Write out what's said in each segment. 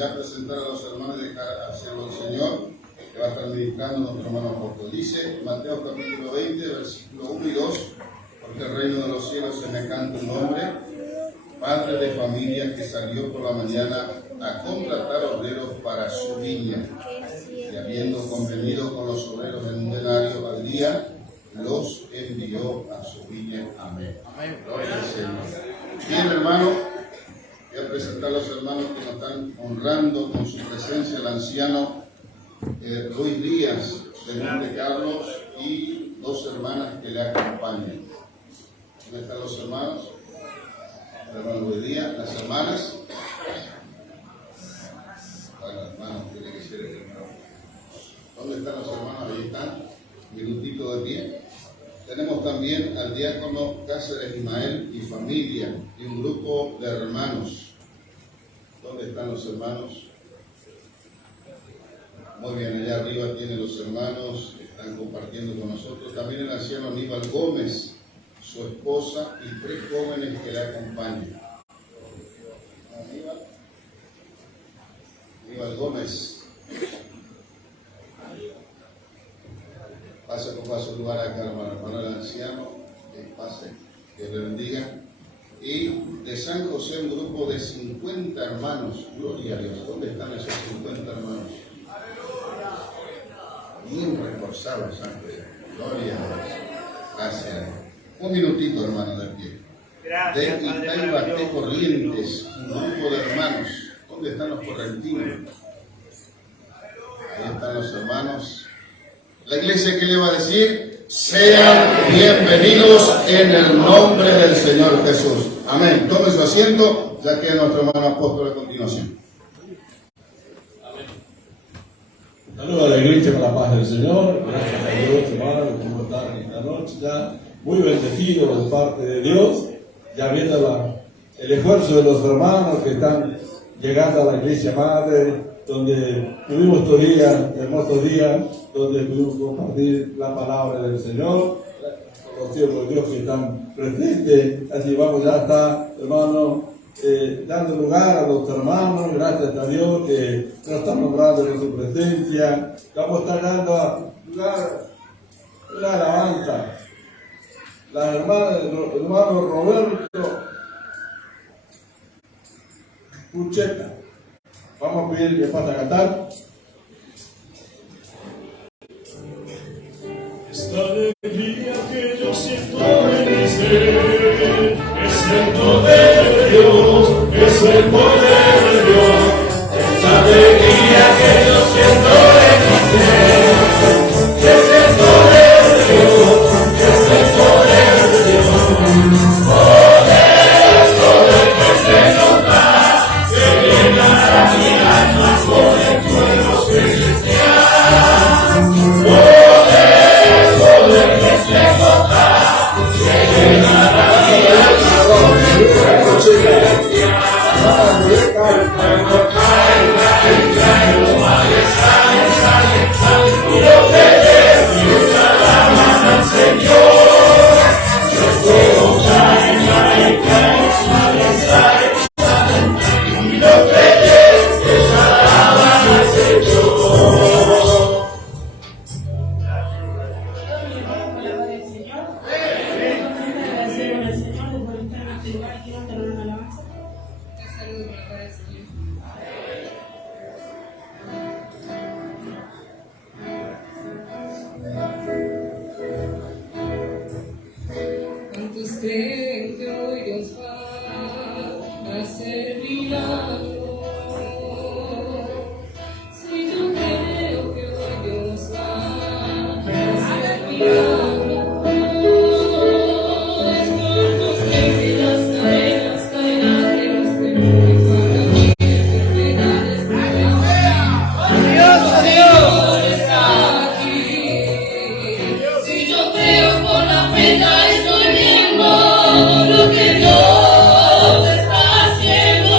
ya presentar a los hermanos de cara al siervo del Señor, que va a estar ministrando nuestro hermano apóstol. Dice Mateo capítulo 20, versículo 1 y 2, porque el reino de los cielos es semejante a un hombre, padre de familia, que salió por la mañana a contratar obreros para su viña, y habiendo convenido con los obreros en un denario al día, los envió a su viña. Amén. Gloria al Señor. Bien, hermano, voy a presentar a los hermanos que nos están honrando con su presencia, el anciano Luis Díaz de Monte Carlos y dos hermanas que le acompañan. ¿Dónde están los hermanos? El hermano Luis Díaz, las hermanas. Bueno, hermanos, tiene que ser el hermano. ¿Dónde están los hermanos? Ahí están. Minutito de pie. Tenemos también al diácono Cáceres Ismael y familia y un grupo de hermanos. ¿Dónde están los hermanos? Muy bien, allá arriba tienen los hermanos que están compartiendo con nosotros. También el anciano Aníbal Gómez, su esposa y 3 jóvenes que le acompañan. Aníbal Gómez. Pase por su lugar acá, hermano el anciano, que pase, que le bendiga. Y de San José, un grupo de 50 hermanos, gloria a Dios. ¿Dónde están esos 50 hermanos? Bien reforzados, San José. Gloria a Dios. Gracias. Un minutito, hermano, de pie. De Itaibaté Corrientes, un grupo de hermanos. ¿Dónde están los correntinos? Ahí están los hermanos. La iglesia, ¿qué le va a decir? Sean bienvenidos en el nombre del Señor Jesús. Amén. Tome su asiento, ya que nuestro hermano apóstol a continuación. Amén. Saludos a la iglesia con la paz del Señor. Gracias a Dios, hermano, por estar esta noche ya muy bendecido de parte de Dios, ya viendo el esfuerzo de los hermanos que están llegando a la iglesia madre, donde tuvimos estos días, hermosos días, donde pudimos compartir la palabra del Señor, con los siervos de Dios que están presentes. Así vamos, ya está, hermano, dando lugar a los hermanos, gracias a Dios que nos están honrando con su presencia. Vamos a estar dando lugar a la alabanza. La hermana, el hermano Roberto Pucheta. Vamos a pedir que pase a cantar. Esta alegría que yo siento en mi ser es el poder de Dios, es el poder de Dios. Esta alegría que yo siento en mi ser es el poder de Dios, es el poder de Dios. Poder que se nos da, que llenará mi alma con el fuego celestial. Poder que se nos da, que llenará mi alma con el fuego celestial. Fuego cae, cae, cae, lo vale, sale, sale, sale. Y los demonios alaban al Señor. El fuego cae, cae, cae, sale, sale, sale. Y los demonios alaban al Señor. ¿Cuántos creen que hoy Dios va a hacer milagros? Si yo creo que hoy Dios va a hacer milagros, ¿cuántos creen que las cadenas caerán, que los temores van a huir, enfermedades van a Dios está aquí. Si yo creo con la fe, ya estoy viendo lo que Dios está haciendo.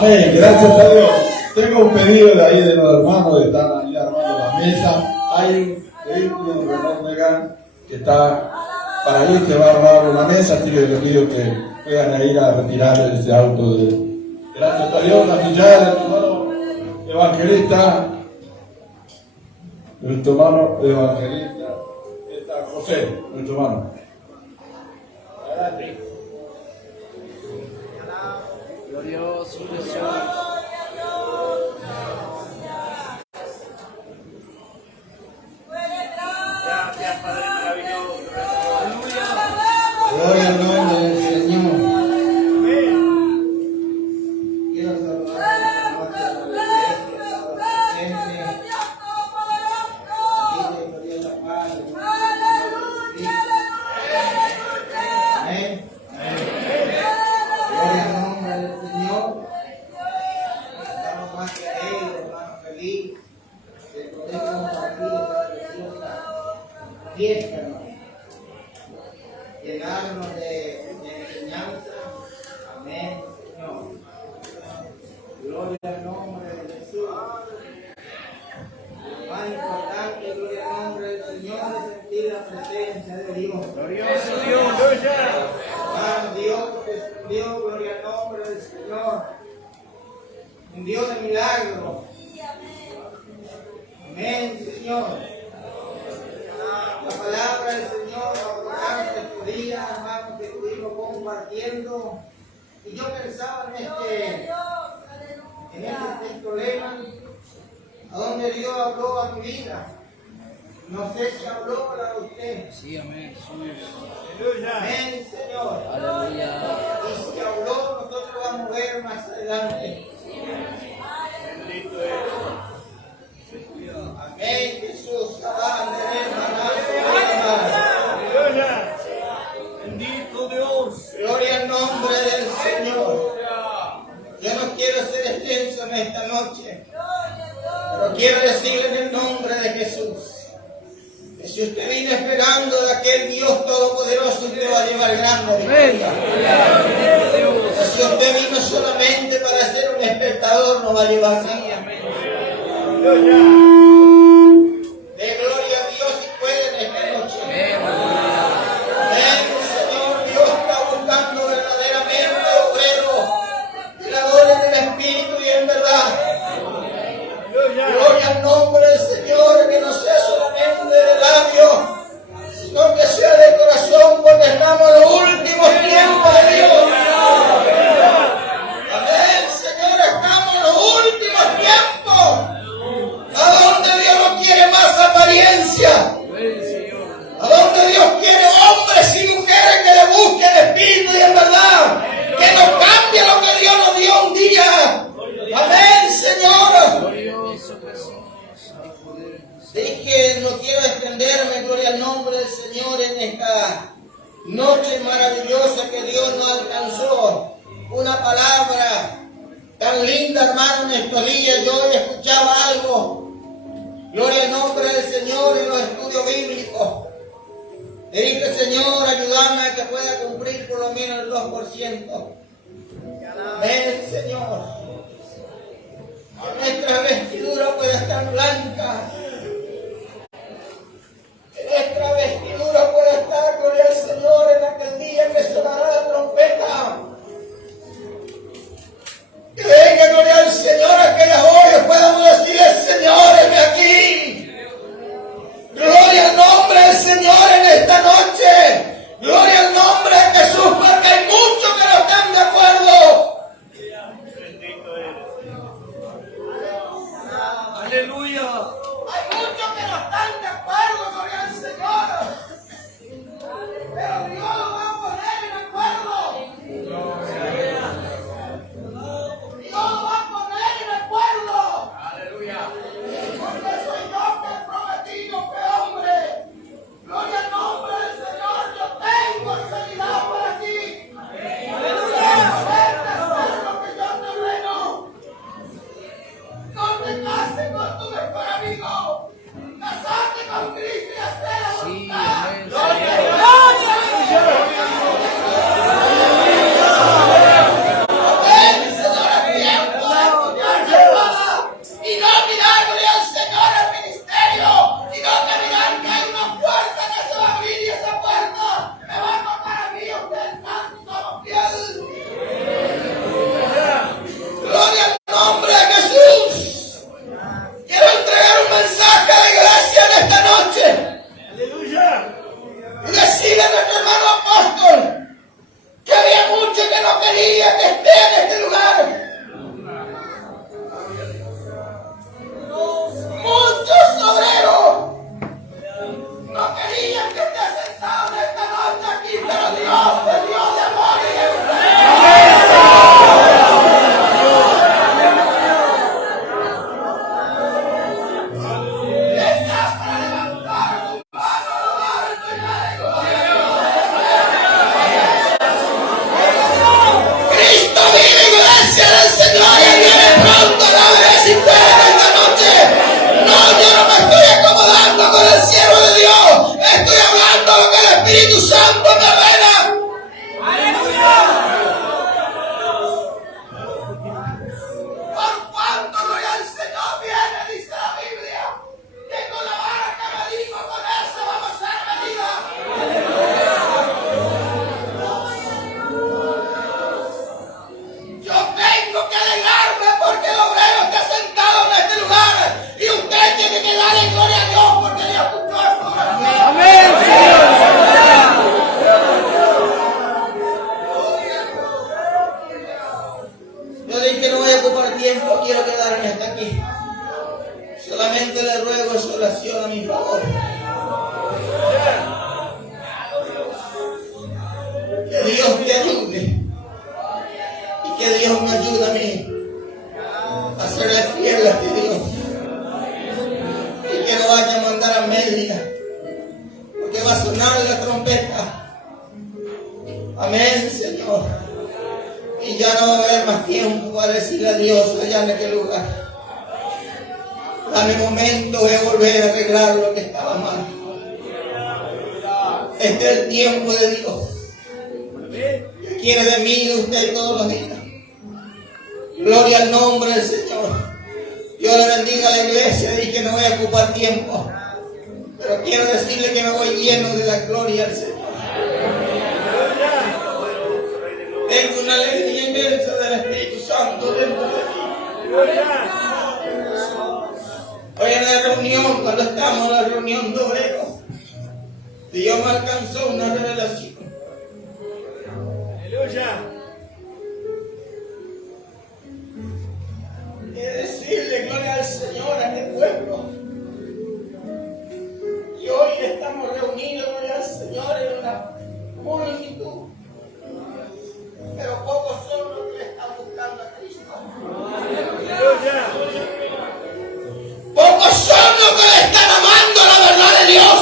Amén, gracias a Dios. Tengo un pedido de ahí de los hermanos que están ahí armando la mesa. Hay un vehículo de Renault Megane que está para ir, que va a armar una mesa, así que les pido que puedan ir a retirar ese auto. Gracias a Dios, la silla del hermano evangelista, nuestro hermano evangelista, está José, nuestro hermano. Adelante. Glorioso Jesús. Gracias, Padre maravilloso. Gloria al nombre del Señor. Amén. Quiero saludar esta noche a la iglesia, a los presentes. Aquí de Gloria a la paz, de Amén. Gloria al nombre del Señor. Estamos más que alegres, hermano, feliz de poder compartir esta preciosa fiesta, hermano. Llenarnos de enseñanza. Amén, Señor. Gloria al nombre de Jesús. Lo más importante, gloria al nombre del Señor, es sentir la presencia de Dios. Glorioso Dios. Aleluya. Hermano, Dios respondió, gloria al nombre del Señor. Un Dios de milagros. Amén, Señor. La palabra del Señor, la este día, hermano, que estuvimos compartiendo. Y yo pensaba en este texto lema, a donde Dios habló a mi vida. No sé si habló para usted. Sí, amén. Aleluya. Amén, Señor. Aleluya. Y si habló, nosotros vamos a ver más adelante. Bendito es. Amén, Jesús. Aleluya. Bendito Dios. Gloria al nombre del Señor. Yo no quiero ser extenso en esta noche, pero quiero decirle en el nombre de Jesús que si usted viene esperando de aquel Dios todopoderoso, usted va a llevar grande victoria. Que si usted vino solamente para ser un espectador, no va a llevar nada. De gloria a Dios si puede en esta noche. Amén, Señor. Dios está buscando verdaderamente obreros que la adoren en espíritu y en verdad. Gloria al nombre del Señor, que no sea solamente de labios, sino que sea de corazón, porque estamos en los últimos tiempos de Dios. Amén, Señor, estamos en los últimos tiempos, a donde nombre del Señor en esta noche maravillosa que Dios nos alcanzó. Una palabra tan linda, hermano, en estos días. Yo hoy escuchaba algo. Gloria al nombre del Señor en los estudios bíblicos. Le dije, Señor, ayúdame a que pueda cumplir por lo menos el 2%. Amén, Señor. Que nuestra vestidura pueda estar blanca. Que nuestra vestidura pueda estar, gloria al Señor, en aquel día que sonará la trompeta. Que venga, gloria al Señor, aquellas horas podamos decirle, Señor, heme aquí. Gloria al nombre del Señor en esta noche. Gloria al nombre de Jesús, porque hay muchos que no están de acuerdo. Bendito eres. Aleluya. Hay muchos que no están de acuerdo, gloria al Señor. Pero Dios lo va a poner en acuerdo. Dios lo va a poner en acuerdo. Aleluya. Porque soy yo que he prometido que hombre. Gloria al nombre del Señor. Yo tengo sanidad para ti. Aleluya. Hacer lo que yo te ordeno. No te cases con tu mejor amigo. Casate con Cristo y hacer la voluntad. Gloria a Dios. Amén, Señor, a tiempo de escuchar llamada y no mirar, gloria al Señor, al ministerio, y no mirar que hay una puerta que se va a abrir y esa puerta me va a tocar a mí, ustedes tanto somos fieles. Gloria al nombre de Jesús. Quiero entregar un mensaje a la iglesia en esta noche. Aleluya. Y decirle a nuestro hermano apóstol que había muchos que no querían que esté en este lugar. Muchos obreros no querían que esté sentado en esta noche aquí, pero Dios es Dios de amor y de está para levantar tu mano alto y darle gloria. Cristo vive, iglesia del Señor, y viene pronto a la vez y ustedes en esta noche. No, yo no me estoy acomodando con el siervo de Dios, estoy hablando lo que el Espíritu Santo me ordena. Por cuanto gloria al Señor viene, dice la Biblia, que con la vara que me dijo, con eso vamos a ser medidas. Yo tengo que alegrarme porque el obrero está sentado en este lugar y usted tiene que darle gloria a Dios porque le escuchó su oración. Amén, Yo dije que no voy a ocupar tiempo, quiero quedarme hasta aquí. Solamente le ruego su oración a mi favor. Que Dios te ayude y que Dios me ayude a mí a serle fiel a ti, Dios. Y que no vaya a mandar a media, porque va a sonar la trompeta. Amén, Señor. Y ya no va a haber más tiempo para decirle a Dios allá en aquel lugar. Dame momento de volver a arreglar lo que estaba mal. Este es el tiempo de Dios. Que quiere de mí y de usted todos los días. Gloria al nombre del Señor. Dios le bendiga a la iglesia. Dije que no voy a ocupar tiempo, pero quiero decirle que me voy lleno de la gloria al Señor. Tengo una alegría inmensa del Espíritu Santo dentro de mí. Hoy en la reunión, cuando estamos en la reunión de obreros, Dios me alcanzó una revelación. Aleluya. Quiero decirle gloria al Señor a este pueblo. Y hoy estamos reunidos, gloria al Señor, en una multitud. Pero pocos son los que están buscando a Cristo. Aleluya. Pocos son los que le están amando la verdad de Dios.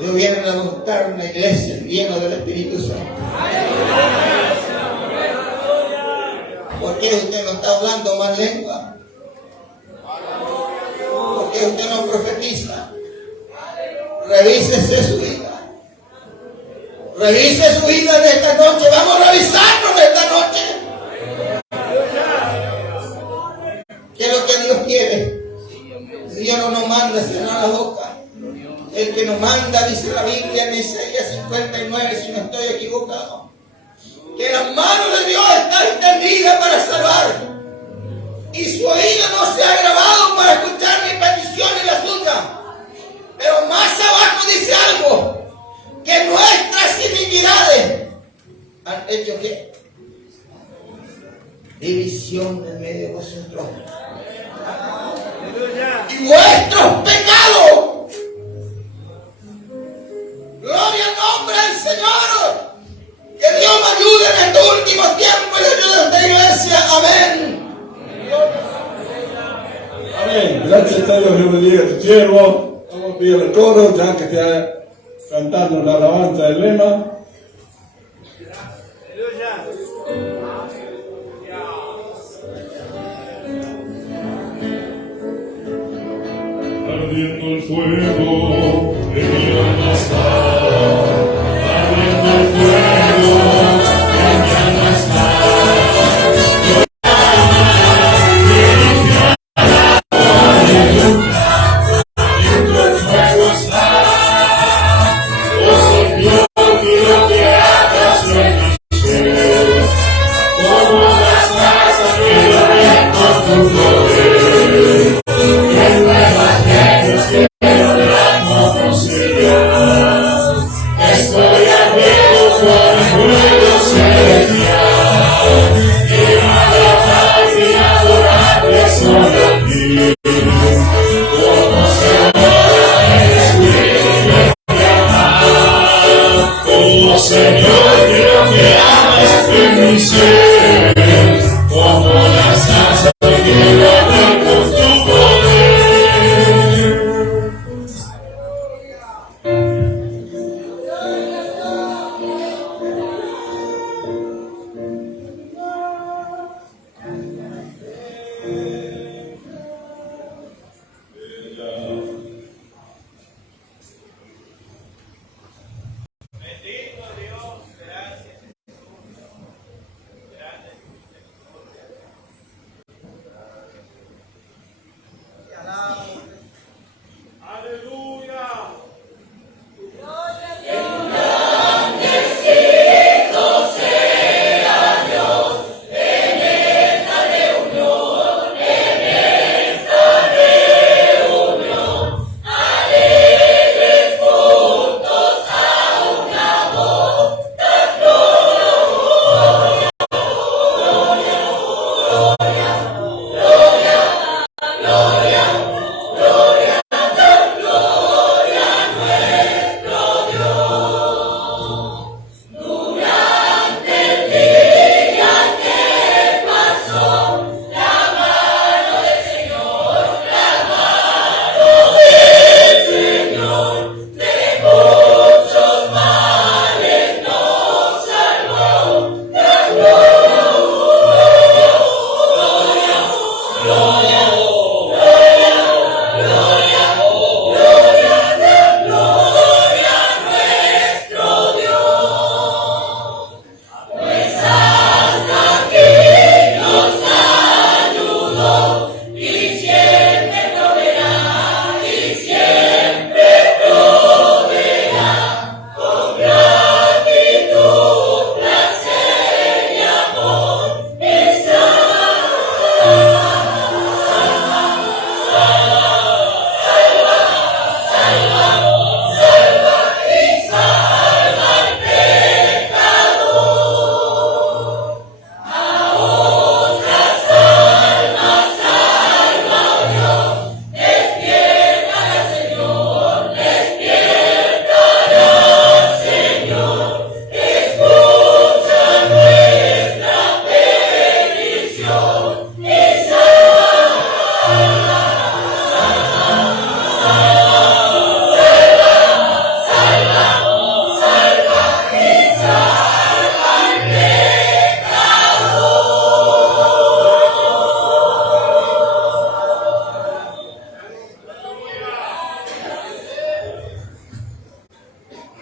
Dios viene a buscar una iglesia llena del Espíritu Santo. ¿Por qué usted no está hablando más lengua? ¿Por qué usted no profetiza? Revísese su vida. Revise su vida en esta noche. Vamos a revisarnos en esta noche. ¿Qué es lo que Dios quiere? Dios no nos manda a cerrar la boca. El que nos manda, dice la Biblia en Isaías 59, si no estoy equivocado, que las manos de Dios están extendidas para salvar y su oído no se ha grabado para escuchar mis peticiones y las suyas. Pero más abajo dice algo, que nuestras iniquidades han hecho ¿qué? División en medio de vosotros y vuestros pecados. Gloria al nombre del Señor. Que Dios me ayude en estos últimos tiempos y ayude a esta iglesia. Amén. Amén. Gracias a Dios, Dios bendiga a tu siervo. Vamos a pedir el coro, ya que está cantando la alabanza del lema. Ardiendo el fuego de mi alma está, ardiendo el fuego de mi alma está. Yo dentro el fuego está. Oh Señor, quiero que hagas lo que quieres, como las casas que arden con tu poder. En nuevas quiero la no conseguirás. Estoy abierto.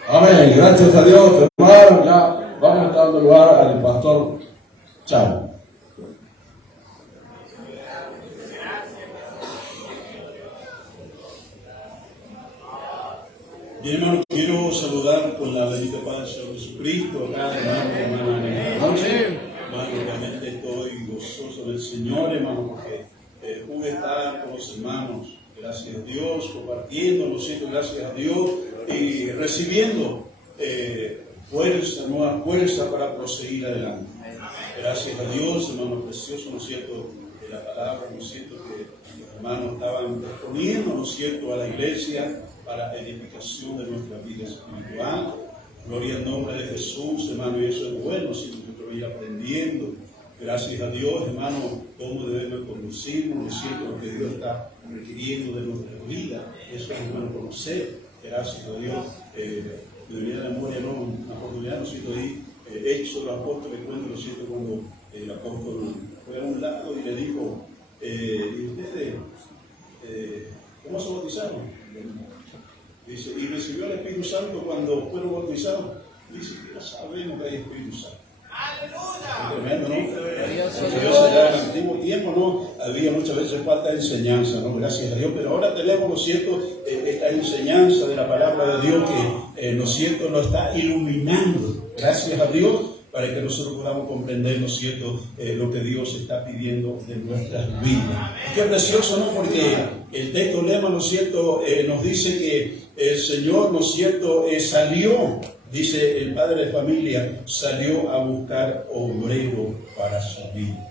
Amén. Gracias a Dios, hermano. Ya vamos dando lugar al pastor Chavo. Bien, hermano, quiero saludar con la bendita paz del Señor Jesucristo, acá, hermano, hermano, realmente estoy gozoso del Señor, hermano, porque pude estar con los hermanos, gracias a Dios, compartiendo, ¿no es cierto? Gracias a Dios, y recibiendo fuerza, nueva fuerza para proseguir adelante. Gracias a Dios, hermano precioso, ¿no es cierto? De la palabra, ¿no es cierto? Que los hermanos estaban exponiendo, ¿no es cierto?, a la iglesia para edificación de nuestra vida espiritual. Gloria al nombre de Jesús, hermano, y eso es bueno, si nosotros ir aprendiendo. Gracias a Dios, hermano, cómo debemos conducirnos, ¿no es cierto?, lo que Dios está requiriendo de nuestra vida. Eso es bueno conocer. Gracias a Dios. Me venía a la memoria, ¿no?, una oportunidad, ¿no es cierto?, ahí, Hechos de los Apóstoles, cuento, ¿no es cierto?, cuando el apóstol fue a un lado y le dijo, ¿y ustedes cómo se bautizaron? Dice, y recibió el Espíritu Santo cuando fueron bautizados. Dice, ya sabemos que hay Espíritu Santo. ¡Aleluya! Tremendo, ¿no? Muchas veces ya en el antiguo tiempo, ¿no?, había muchas veces falta de enseñanza, ¿no? Gracias a Dios, pero ahora tenemos, ¿no es cierto?, esta enseñanza de la palabra de Dios que, ¿no es cierto?, nos está iluminando. Gracias a Dios, para que nosotros podamos comprender, ¿no es cierto?, lo que Dios está pidiendo de nuestras vidas. Qué precioso, ¿no? Porque el texto lema, ¿no es cierto?, nos dice que el Señor, ¿no es cierto?, salió, dice el padre de familia, salió a buscar obrero para su vida.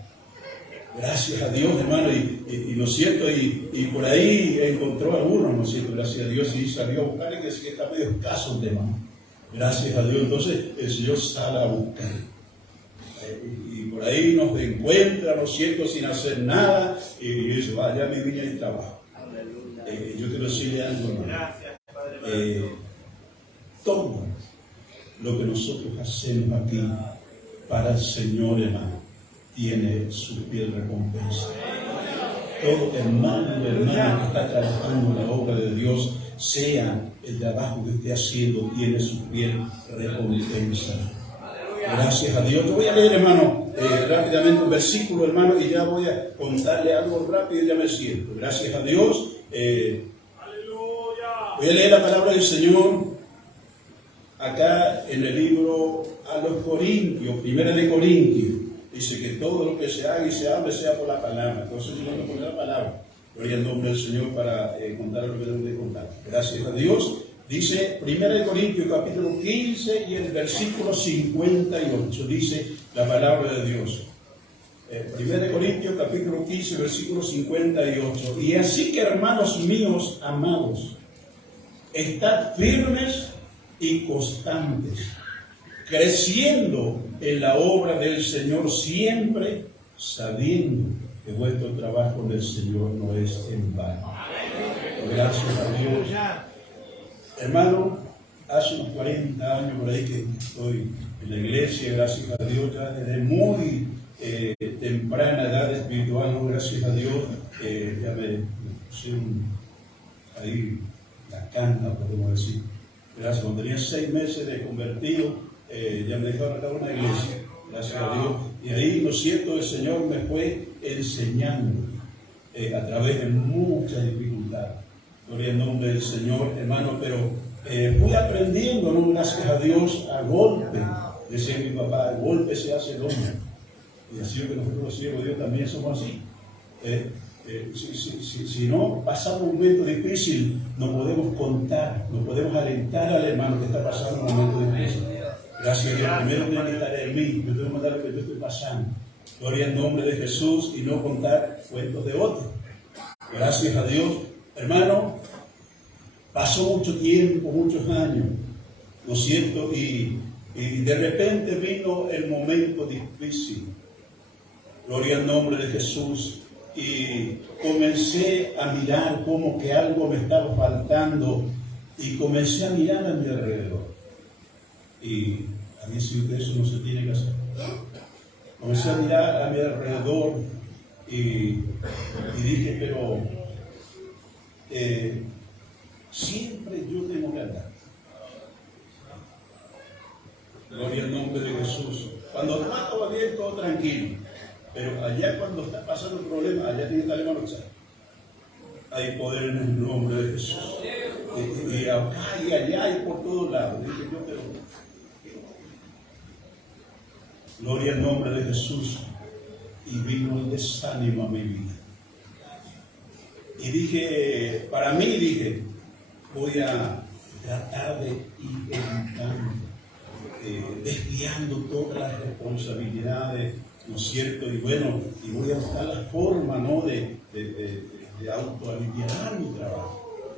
Gracias a Dios, hermano, y ¿no es cierto?, y por ahí encontró a uno, ¿no es cierto?, gracias a Dios, y salió a buscar, y que está medio escaso el tema. Gracias a Dios, entonces el Señor sale a buscar. Y por ahí nos encuentra, ¿no es cierto?, sin hacer nada, y dice, vaya mi viña y trabajo. Yo quiero decirle algo, hermano. Todo lo que nosotros hacemos aquí para el Señor, hermano, tiene su fiel recompensa. Todo hermano y hermana que está trabajando en la obra de Dios, sea el trabajo que esté haciendo, tiene su fiel recompensa. Gracias a Dios. Yo voy a leer, hermano, rápidamente un versículo, hermano, y ya voy a contarle algo rápido y ya me siento. Gracias a Dios. Voy a leer la palabra del Señor acá en el libro a los Corintios, 1 Corintios. Dice que todo lo que se haga y se hable sea por la palabra. Entonces yo voy a poner la palabra. Gloria al nombre del Señor para contar lo que debo de contar. Gracias a Dios. Dice 1 Corintios capítulo 15 y el versículo 58. Dice la palabra de Dios. 1 Corintios capítulo 15 versículo 58. Y así que, hermanos míos amados, estad firmes y constantes, creciendo en la obra del Señor siempre, sabiendo que vuestro trabajo en el Señor no es en vano. Gracias a Dios. Hermano, hace unos 40 años por ahí que estoy en la iglesia, gracias a Dios, ya desde muy temprana edad espiritual, ¿no? Gracias a Dios, ya me pusieron ahí la canta, podemos decir. Gracias, cuando tenía 6 meses de convertido, ya me dejó arrancar una iglesia, gracias a Dios. Y ahí, ¿no es cierto?, el Señor me fue enseñando a través de mucha dificultad. Gloria al nombre del Señor, hermano, pero fui aprendiendo, ¿no?, gracias a Dios, a golpe. Decía mi papá, a golpe se hace el hombre. Y así que nosotros los siervos de Dios también somos así. Si no pasamos un momento difícil, no podemos contar, no podemos alentar al hermano que está pasando un momento difícil. Gracias a Dios. Primero tiene que estar en mí, yo tengo que contar lo que yo estoy pasando. Gloria al nombre de Jesús y no contar cuentos de otros. Gracias a Dios. Hermano, pasó mucho tiempo, muchos años, ¿no es cierto? Y de repente vino el momento difícil. Gloria al nombre de Jesús. Y comencé a mirar como que algo me estaba faltando y comencé a mirar a mi alrededor. Y a mí sí que eso no se tiene que hacer. Comencé a mirar a mi alrededor y dije, pero siempre yo tengo que andar. tranquilo. Pero allá cuando está pasando un problema, allá tiene que estar marcha. Hay poder en el nombre de Jesús. Y acá y allá y por todos lados. Dije yo, pero gloria al nombre de Jesús. Y vino el desánimo a mi vida. Y dije, para mí dije, voy a tratar de ir evitando, desviando todas las responsabilidades, ¿no es cierto? Y bueno, y voy a buscar la forma, ¿no?, de autoaliviar mi trabajo.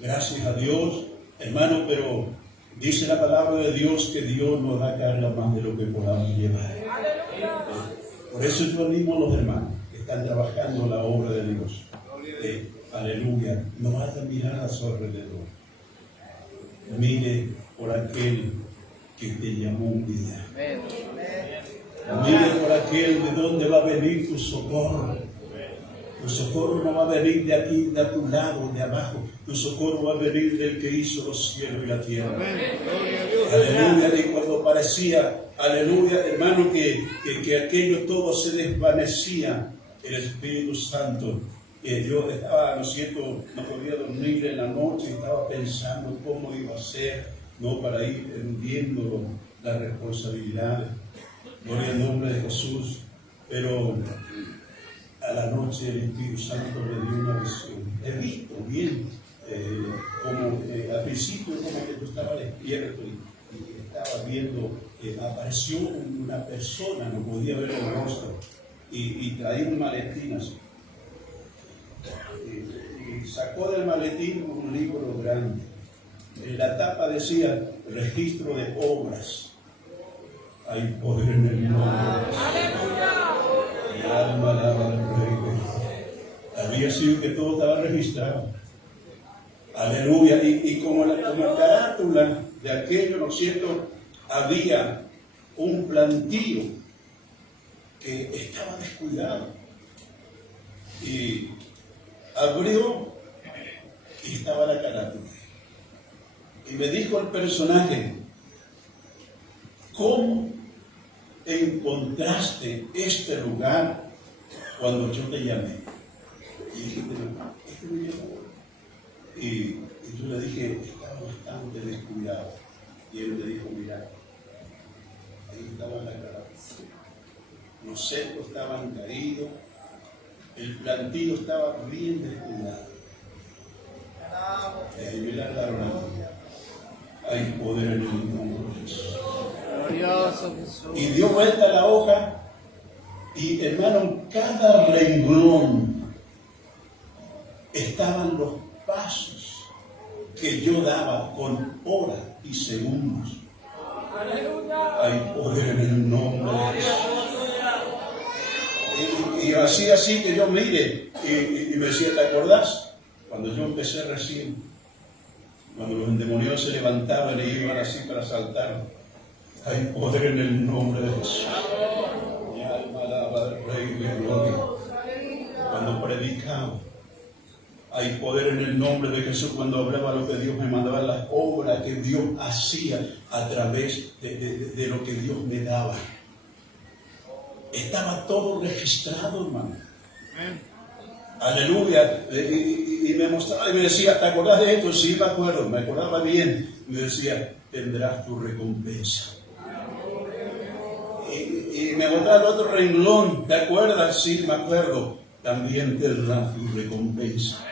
Gracias a Dios, hermano, pero dice la palabra de Dios que Dios nos da carga más de lo que podamos llevar. Por eso yo animo a los hermanos que están trabajando la obra de Dios. Aleluya, no vaya a mirar a su alrededor. Mire por aquel que te llamó un día. Mire por aquel de donde va a venir tu socorro. Tu socorro no va a venir de aquí, de tu lado, de abajo. Tu socorro va a venir del que hizo los cielos y la tierra. Aleluya. Y cuando parecía, aleluya, hermano, que aquello todo se desvanecía, el Espíritu Santo, yo estaba, ¿no es cierto?, no podía dormir en la noche, estaba pensando cómo iba a ser, ¿no?, para ir viendo las responsabilidades. Gloria al nombre de Jesús. Pero a la noche el Espíritu Santo me dio una visión. He visto bien, como al principio como que yo estaba despierto y estaba viendo, apareció una persona, no podía ver el rostro, y traía un maletín así. Y sacó del maletín un libro grande. En la tapa decía registro de obras. Hay poder en el nombre de Jesús. Mi alma alaba al Rey. Había sido que todo estaba registrado. Aleluya. Y como carátula de aquello, ¿no es cierto?, había un plantío que estaba descuidado. Y abrió y estaba la carátula. Y me dijo el personaje, ¿cómo encontraste este lugar cuando yo te llamé? Y dije, pero este me llamó. Y yo le dije, estaba bastante descuidado. Y él me dijo, mira, ahí estaba la carátula. Los secos estaban caídos. El plantío estaba bien descuidado. Y ahí me la daron. Hay poder en el nombre de Jesús. Y dio vuelta la hoja. Y hermano, cada renglón estaban los pasos que yo daba con horas y segundos. Hay poder en el nombre de Jesús. Y así que yo mire y me decía, ¿te acordás? Cuando yo empecé recién, cuando los endemoniados se levantaban y iban así para saltar, hay poder en el nombre de Jesús. Mi alma alaba al Rey de Gloria. Cuando predicaba, hay poder en el nombre de Jesús. Cuando hablaba lo que Dios me mandaba, las obras que Dios hacía a través de lo que Dios me daba. Estaba todo registrado, hermano. Aleluya. Y me mostraba y me decía, ¿te acordás de esto? Sí, me acuerdo, me acordaba bien. Me decía, tendrás tu recompensa. Y me mostraba el otro renglón, ¿te acuerdas? Sí, me acuerdo. También tendrás tu recompensa.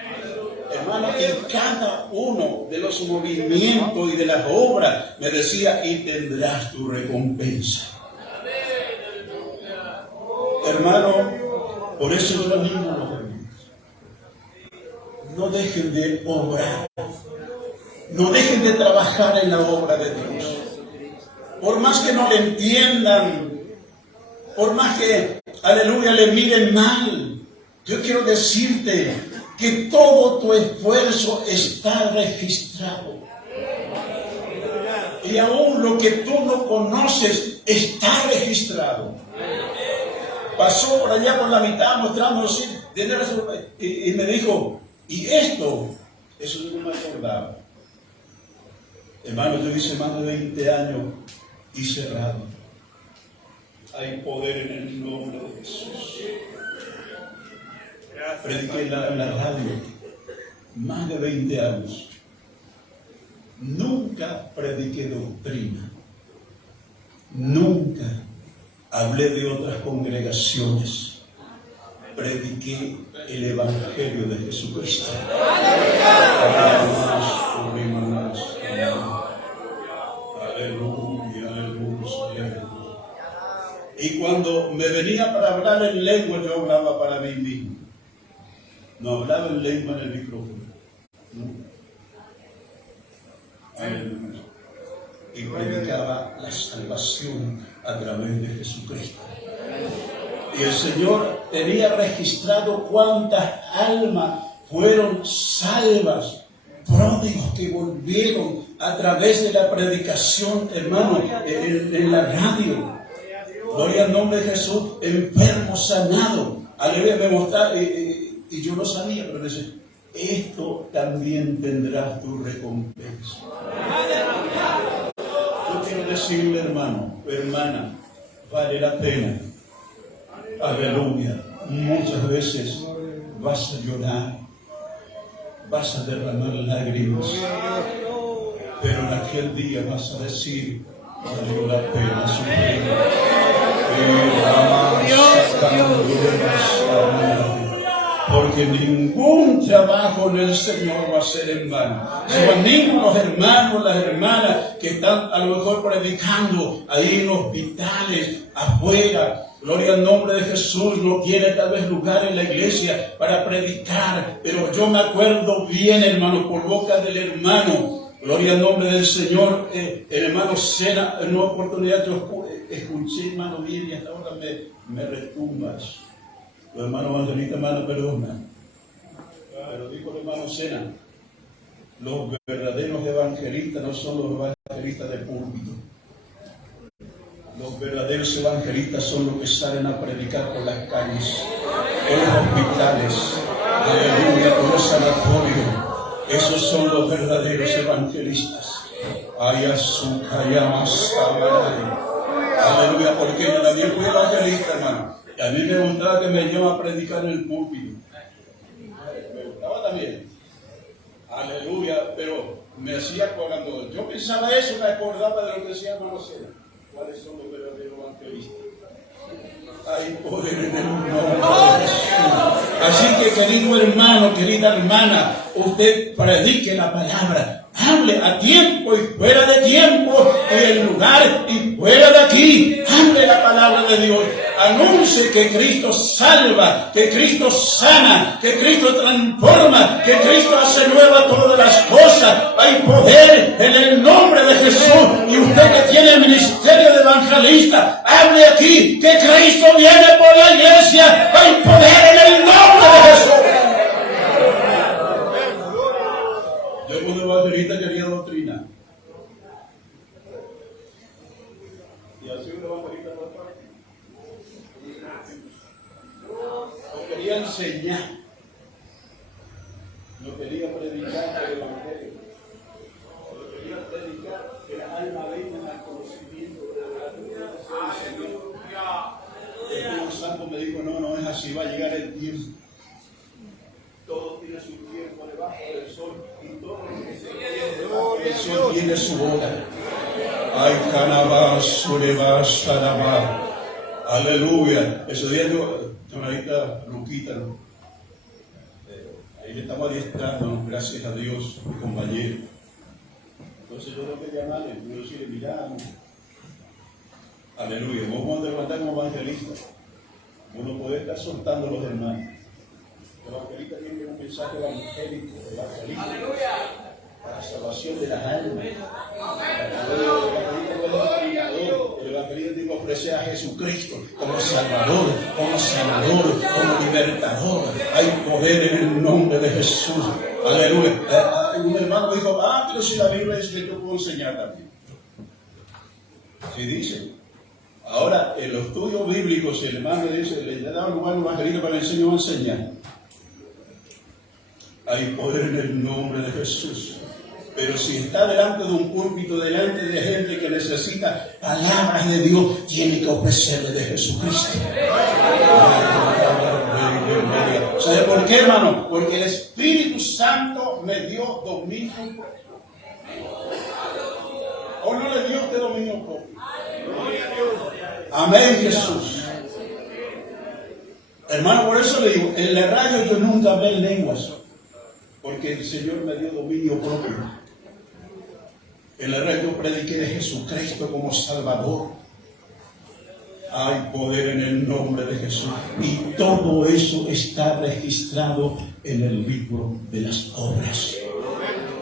Hermano, en cada uno de los movimientos y de las obras me decía, y tendrás tu recompensa. Hermano, por eso yo animo a los hermanos. No dejen de obrar. No dejen de trabajar en la obra de Dios. Por más que no le entiendan, por más que, aleluya, le miren mal, yo quiero decirte que todo tu esfuerzo está registrado. Y aún lo que tú no conoces está registrado. Pasó por allá por la mitad mostrándonos y me dijo, ¿y esto? Eso yo no me acordaba. Hermano, yo hice más de 20 años y cerrado. Hay poder en el nombre de Jesús. Prediqué en la radio más de 20 años. Nunca prediqué doctrina. Nunca hablé de otras congregaciones. Prediqué el Evangelio de Jesucristo. Aleluya, aleluya. Y cuando me venía para hablar en lengua, yo hablaba para mí mismo. No hablaba en lengua en el micrófono. No. Aleluya. Y predicaba la salvación a través de Jesucristo. Y el Señor tenía registrado cuántas almas fueron salvas, pródigos que volvieron a través de la predicación, hermano, en la radio. Gloria al nombre de Jesús, enfermos sanados. Aleluya, me mostraba, y yo no sabía, pero decía, esto también tendrás tu recompensa. Yo quiero decirle, hermano, hermana, vale la pena. Aleluya. Muchas veces vas a llorar, vas a derramar lágrimas, pero en aquel día vas a decir, valió la pena sufrir. Porque ningún trabajo en el Señor va a ser en vano. Se animan los hermanos, las hermanas que están a lo mejor predicando ahí en hospitales, afuera. Gloria al nombre de Jesús, no tiene tal vez lugar en la iglesia para predicar, pero yo me acuerdo bien, hermano, por boca del hermano, gloria al nombre del Señor, el hermano Sena, en una oportunidad yo escuché, hermano, bien, y hasta ahora me retumbas. Los hermanos evangelistas, hermano, perdona. Pero dijo el hermano Sena, los verdaderos evangelistas no son los evangelistas de púlpito. Los verdaderos evangelistas son los que salen a predicar por las calles, por los hospitales, aleluya, por los sanatorios. Esos son los verdaderos evangelistas. Aleluya, porque yo también fui evangelista, hermano. Y a mí me gustaba que me llevaba a predicar en el púlpito. Me gustaba también. Aleluya, pero me hacía, cuando yo pensaba eso, me acordaba de lo que decía hermano Sena. ¿Cuáles son los verdaderos evangelistas? Hay poder en el nombre de Jesús. Así que, querido hermano, querida hermana, usted predique la palabra. Hable a tiempo y fuera de tiempo, en el lugar y fuera de aquí. Hable la palabra de Dios. Anuncie que Cristo salva, que Cristo sana, que Cristo transforma, que Cristo hace nueva todas las cosas. Hay poder en el nombre de Jesús. Y usted que tiene el ministerio de evangelista, hable aquí que Cristo viene por la iglesia. Hay poder en el nombre de Jesús. Yo como evangelista quería doctrina. Y así un evangelista no es. No quería enseñar. No quería predicar el evangelio. No quería predicar que las almas vengan al conocimiento de la gracia del Señor. El Espíritu Santo me dijo, no es así, va a llegar el tiempo. Todo tiene su tiempo debajo del sol y todo lo que se quiere debajo del sol tiene su hora. Ay, canabá, sureba, sarabá. Aleluya. Ese día yo, llamadita Luquita, ¿no? Ahí le estamos adiestrando, gracias a Dios, mi compañero. Entonces yo tengo que llamarle, yo decirle, mira, aleluya, vos cuando te levantás como evangelista, uno puede estar soltando a los hermanos. El evangelista tiene un mensaje evangélico, evangelista, para la salvación de las almas. El evangelista tiene que ofrecer a Jesucristo como Salvador, como sanador, como libertador. Hay poder en el nombre de Jesús. Aleluya. Un hermano dijo, pero si la Biblia dice que yo puedo enseñar también. Sí dice. Ahora, en los estudios bíblicos, el hermano dice, le ha dado lugar a un evangelista para que le enseñe a enseñar. Hay poder en el nombre de Jesús. Pero si está delante de un púlpito, delante de gente que necesita palabras de Dios, tiene que ofrecerle de Jesucristo. ¿Sabe por qué, hermano? Porque el Espíritu Santo me dio dominio propio. ¿O no le dio usted dominio propio? Amén, Jesús. Hermano, por eso le digo, en la radio yo nunca hablé en lenguas, porque el Señor me dio dominio propio. En la radio yo prediqué de Jesucristo como Salvador. Hay poder en el nombre de Jesús. Y todo eso está registrado en el libro de las obras.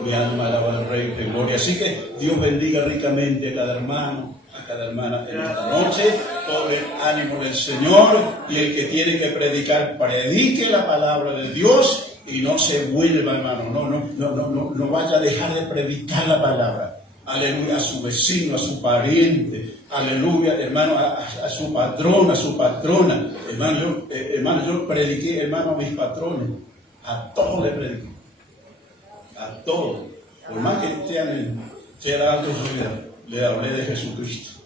Mi alma alaba al Rey de Gloria. Así que Dios bendiga ricamente a cada hermano, a cada hermana en esta noche. Todo el ánimo del Señor. Y el que tiene que predicar, predique la palabra de Dios y no se vuelva, hermano. No vaya a dejar de predicar la palabra. Aleluya, a su vecino, a su pariente, aleluya, hermano, a su patrón, a su patrona. Hermano, yo prediqué, hermano, a mis patrones. A todos le prediqué. A todos. Por más que sean altos, le hablé de Jesucristo.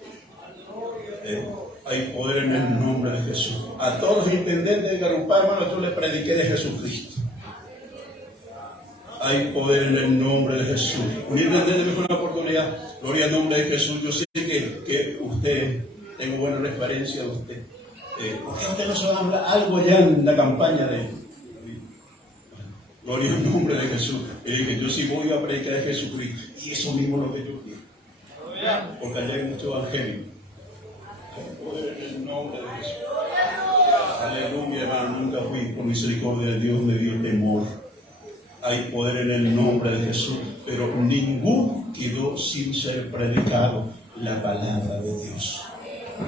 Hay poder en el nombre de Jesús. A todos los intendentes de Garumpá, hermano, yo le prediqué de Jesucristo. Hay poder en el nombre de Jesús. Un intendente me fue una oportunidad. Gloria al nombre de Jesús. Yo sé que usted, tengo buena referencia de usted. ¿Por qué usted no se va a hablar algo ya en la campaña de gloria al nombre de Jesús? Y dije, yo sí voy a predicar de Jesucristo. Y eso mismo es lo que yo quiero. Porque allá hay mucho evangelio. Hay poder en el nombre de Jesús. Aleluya, hermano. Nunca fui por misericordia de Dios, me dio temor. Hay poder en el nombre de Jesús, pero ninguno quedó sin ser predicado la palabra de Dios.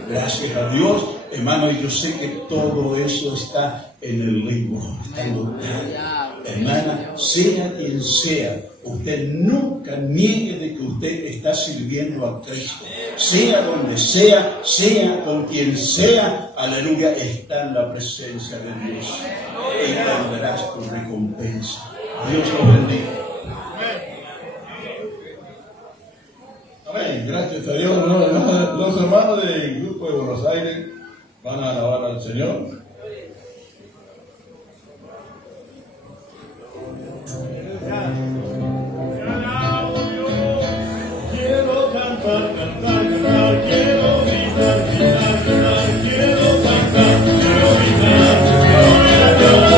Gracias a Dios, hermano, y yo sé que todo eso está en el libro, está anotado. Hermana, sea quien sea, usted nunca niegue de que usted está sirviendo a Cristo. Sea donde sea con quien sea, aleluya, está en la presencia de Dios. Y tendrás tu recompensa. Dios los bendiga. Amén. Gracias a Dios. Los hermanos del grupo de Buenos Aires van a alabar al Señor. Quiero cantar, cantar, cantar. Quiero gritar, gritar, gritar. Quiero cantar, quiero gritar. Gloria a Dios.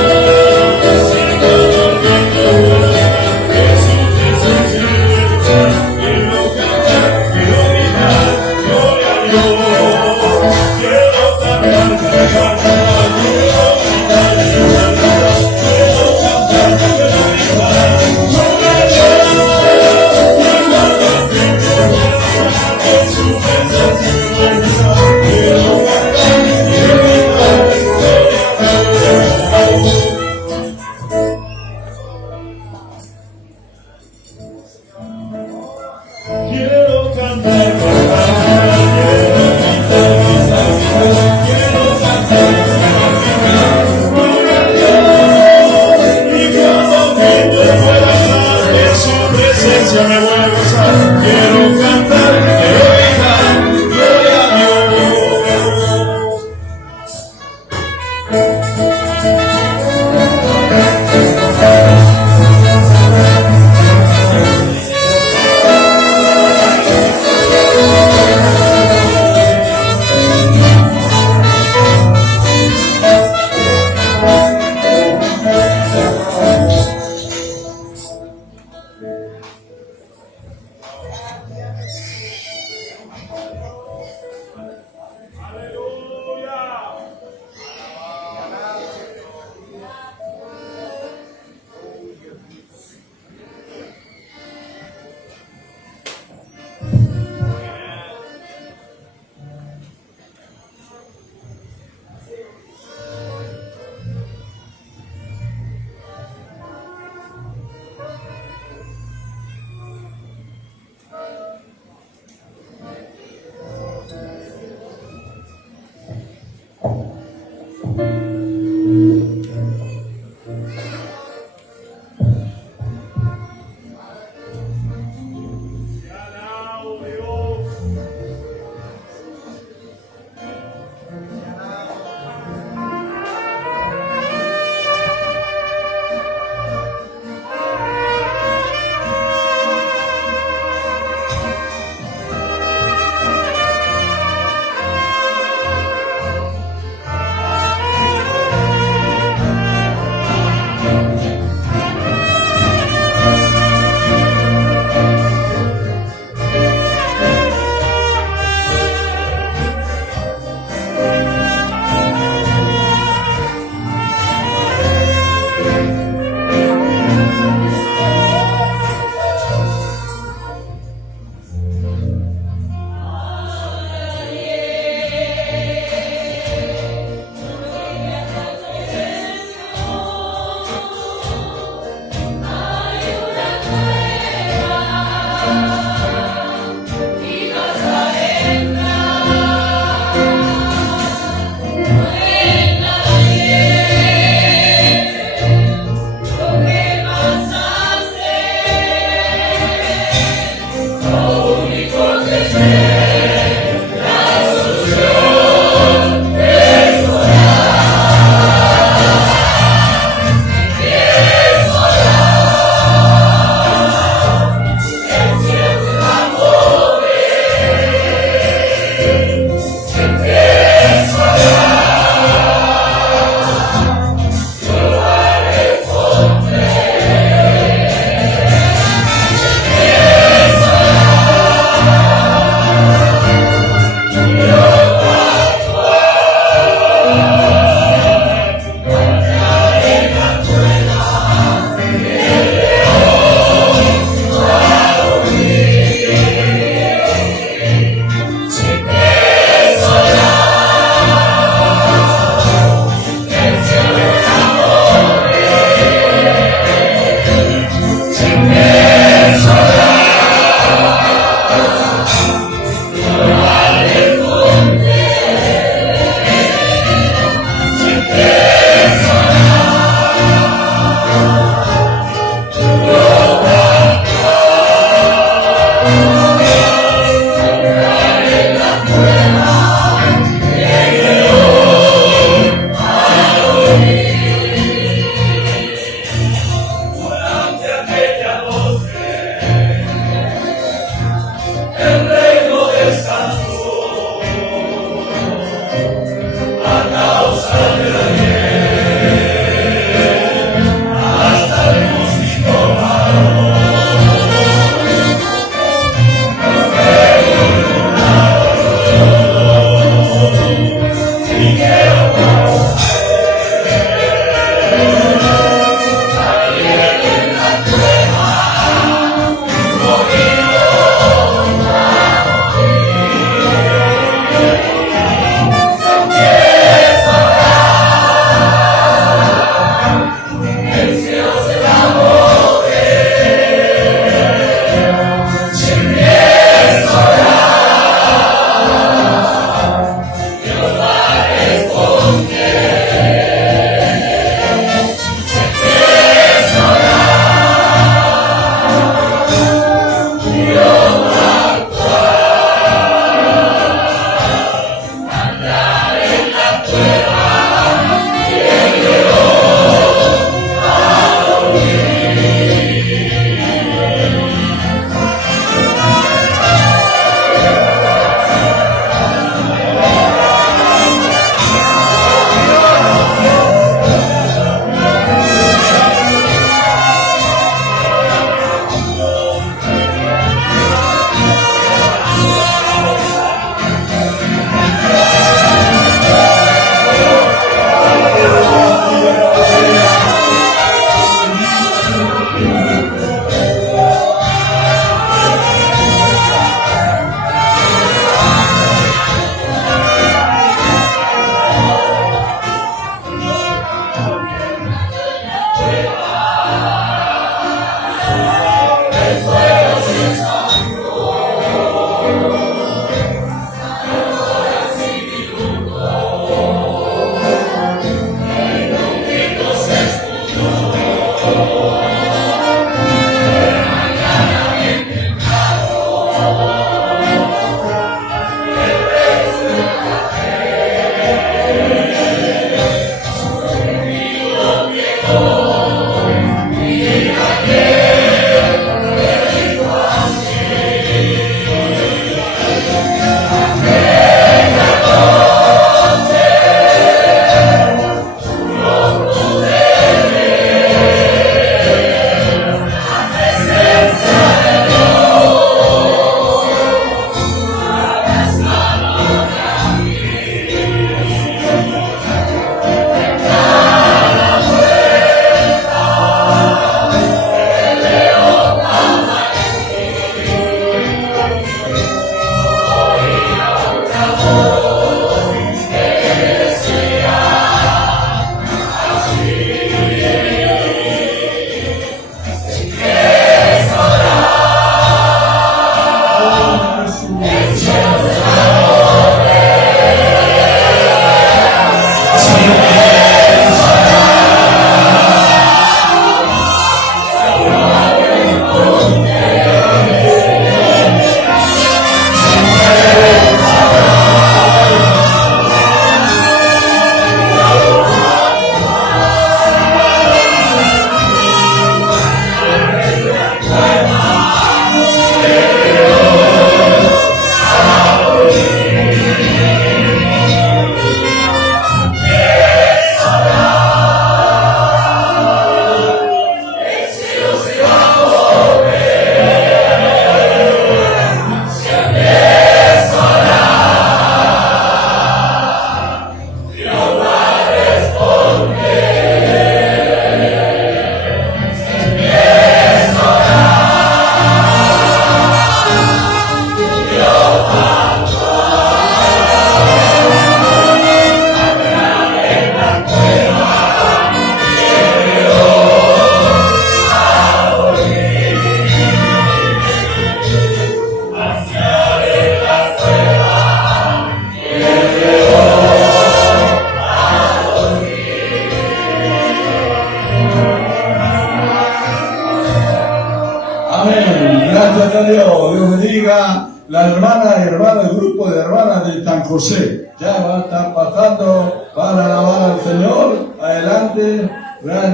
Gracias a Dios. Dios bendiga. La hermana y hermano del grupo de hermanas de San José ya va a estar pasando para alabar al Señor. Adelante,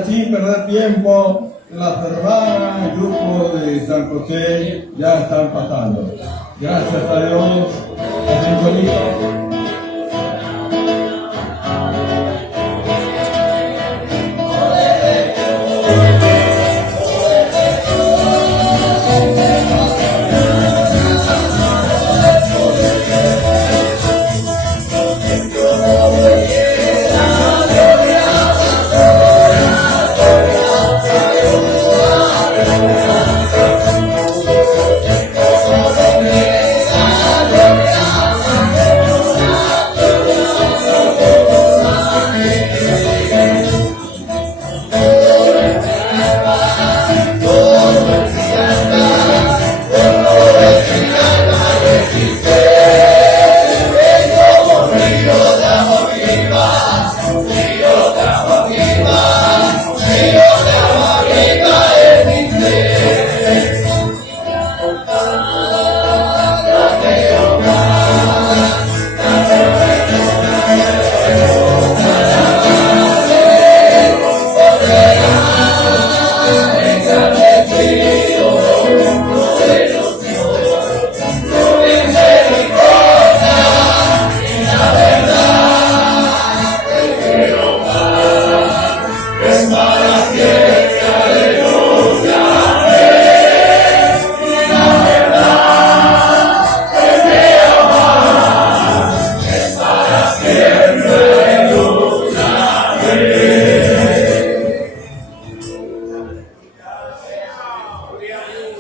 sin perder tiempo. Las hermanas, el grupo de San José ya están pasando. Gracias a Dios.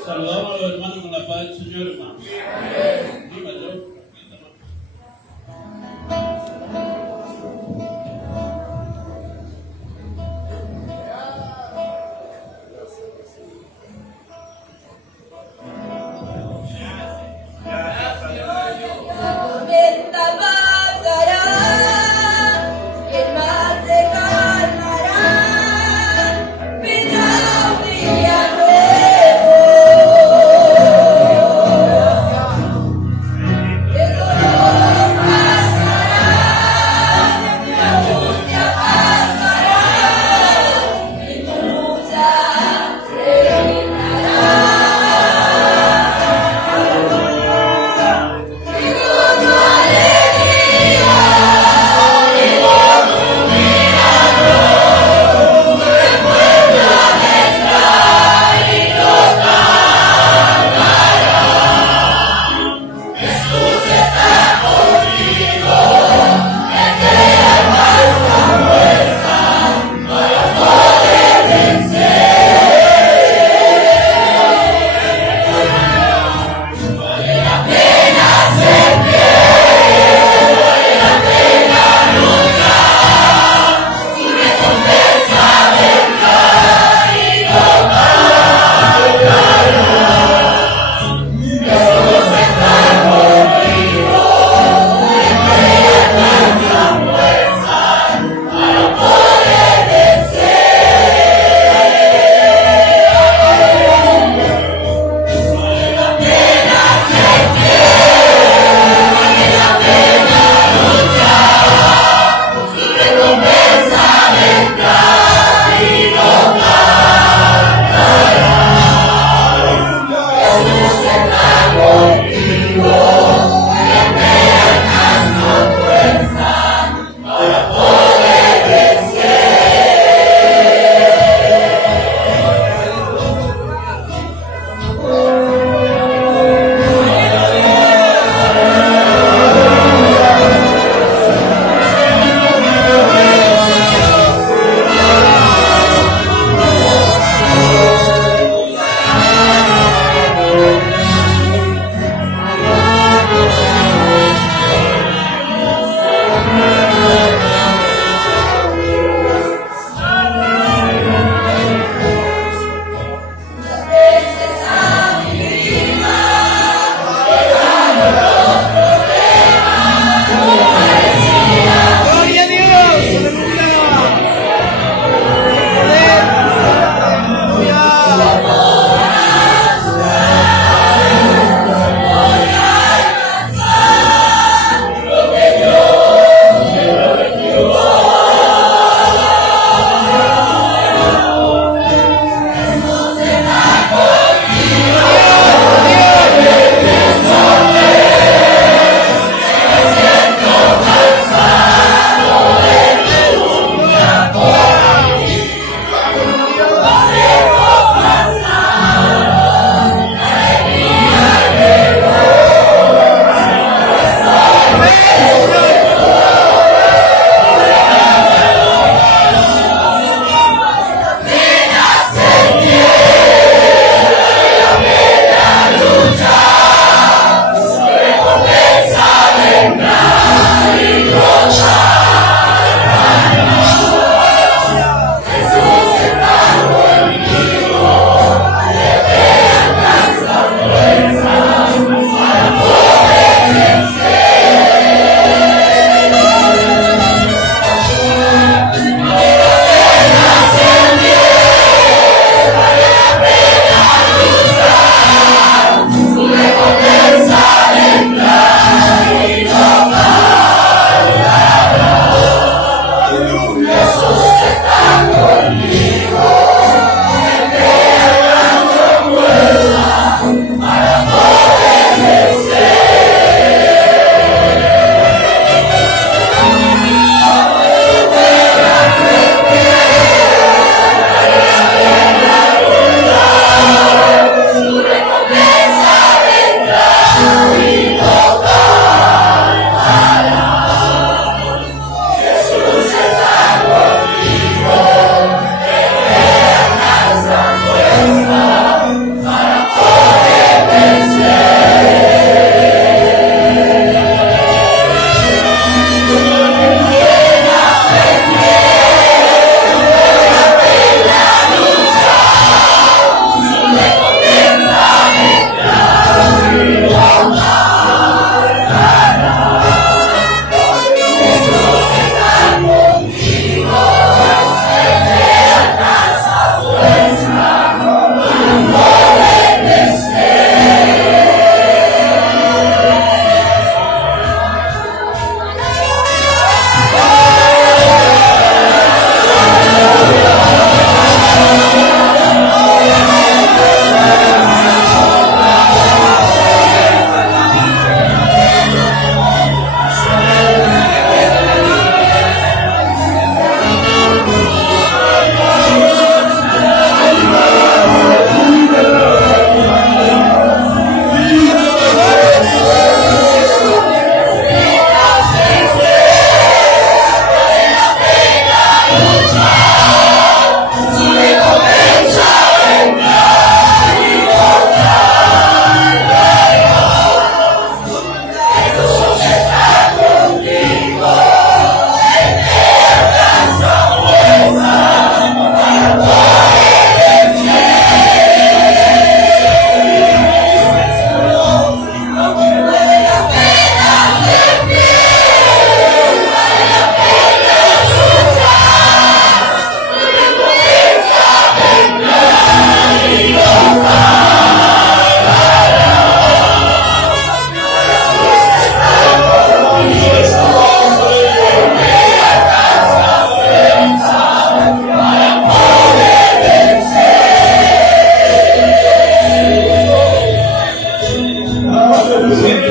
Saludamos a los hermanos con la paz del Señor, hermano. Viva Dios. La tormenta pasará, el mar se calmará, vendrá un día nuevo. El dolor pasará, la angustia pasará, mi lucha terminará.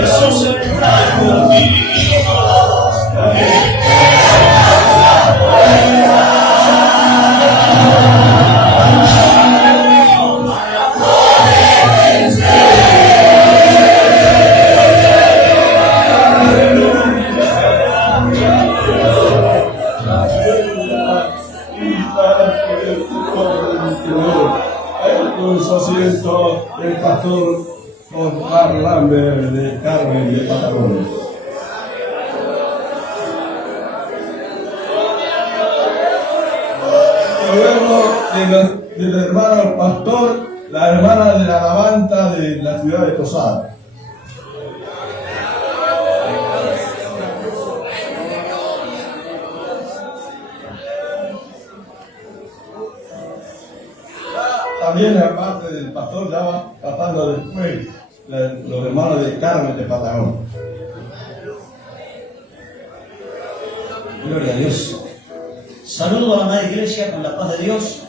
Jesús está conmigo. Su asiento el pastor Oscar Lambert de Carmen de Patagones. Y luego del hermano pastor, la hermana de la alabanza de la ciudad de Tosada. También aparte del pastor ya va pasando después los hermanos de Carmen de Patagones. Gloria a Dios. Saludo a la Madre Iglesia con la paz de Dios.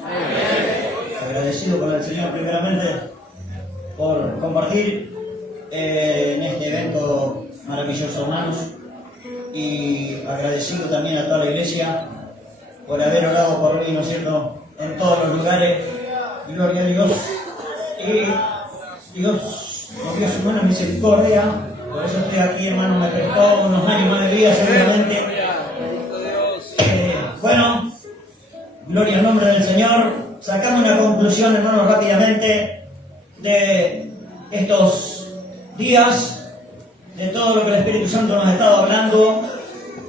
Agradecido con el Señor primeramente por compartir en este evento maravilloso, hermanos. Y agradecido también a toda la Iglesia por haber orado por mí, ¿no es cierto?, en todos los lugares. Gloria a Dios. Y Dios nos dio su buena misericordia. Por eso estoy aquí, hermano. Me prestó unos años más de vida, seguramente. Bueno, gloria al nombre del Señor. Sacamos una conclusión, hermanos, rápidamente de estos días, de todo lo que el Espíritu Santo nos ha estado hablando.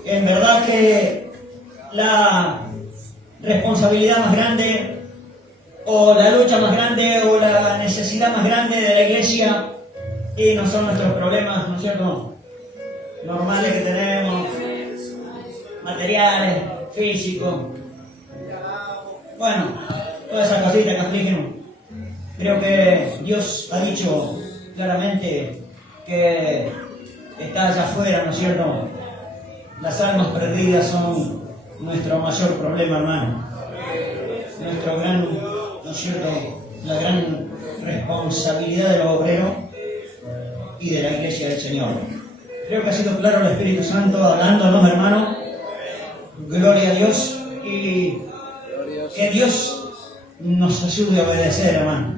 En verdad que la responsabilidad más grande, o la lucha más grande, o la necesidad más grande de la iglesia, y no son nuestros problemas, ¿no es cierto?, normales que tenemos, materiales, físicos, bueno, todas esas cositas que afligen. Creo que Dios ha dicho claramente que está allá afuera, ¿no es cierto? Las almas perdidas son nuestro mayor problema, hermano. Nuestro gran, ¿no es cierto?, la gran responsabilidad de los obreros y de la iglesia del Señor. Creo que ha sido claro el Espíritu Santo hablándonos, hermano. Gloria a Dios, y que Dios nos ayude a obedecer, hermano.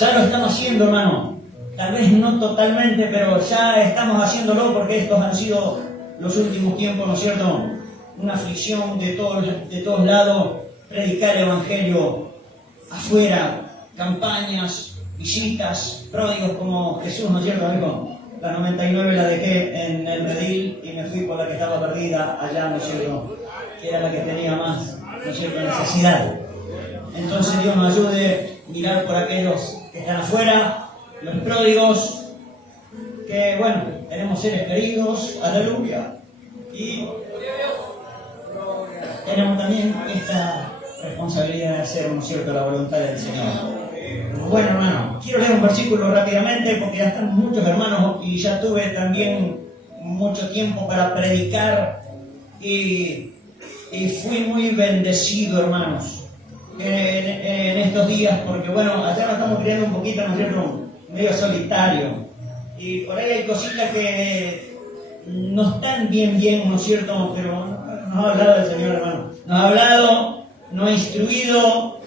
Ya lo estamos haciendo, hermano. Tal vez no totalmente, pero ya estamos haciéndolo, porque estos han sido los últimos tiempos, ¿no es cierto?, una aflicción de todos lados. Predicar el Evangelio afuera, campañas, visitas, pródigos como Jesús, ¿no es cierto, amigo? La 99 la dejé en el redil y me fui por la que estaba perdida allá, ¿no es cierto?, que era la que tenía más, ¿no es cierto?, necesidad. Entonces Dios nos ayude a mirar por aquellos que están afuera, los pródigos, que bueno, tenemos seres queridos, aleluya, y tenemos también esta responsabilidad de hacer, ¿no es cierto?, la voluntad del Señor. Bueno, hermano, quiero leer un versículo rápidamente porque ya están muchos hermanos y ya tuve también mucho tiempo para predicar y fui muy bendecido, hermanos, en estos días, porque bueno, allá nos estamos criando un poquito, ¿no es cierto?, medio solitario, y por ahí hay cositas que no están bien, ¿no es cierto?, pero nos ha hablado el Señor, hermano, nos ha hablado, nos ha instruido,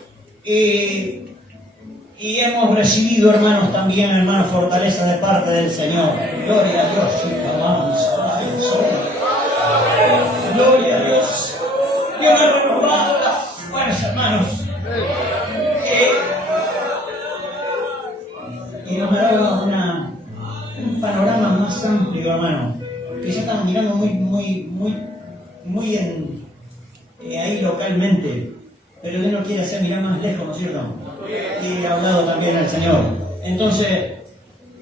y hemos recibido, hermanos, también, hermanos, fortaleza de parte del Señor. Gloria a Dios, y alabamos a Dios. Gloria a Dios. Dios ha renovado las fuerzas, hermanos. Y nos ha dado un panorama más amplio, hermano. Que ya estamos mirando muy ahí localmente. Pero Dios nos quiere hacer mirar más lejos, ¿no es cierto? Y ha hablado también el Señor. Entonces,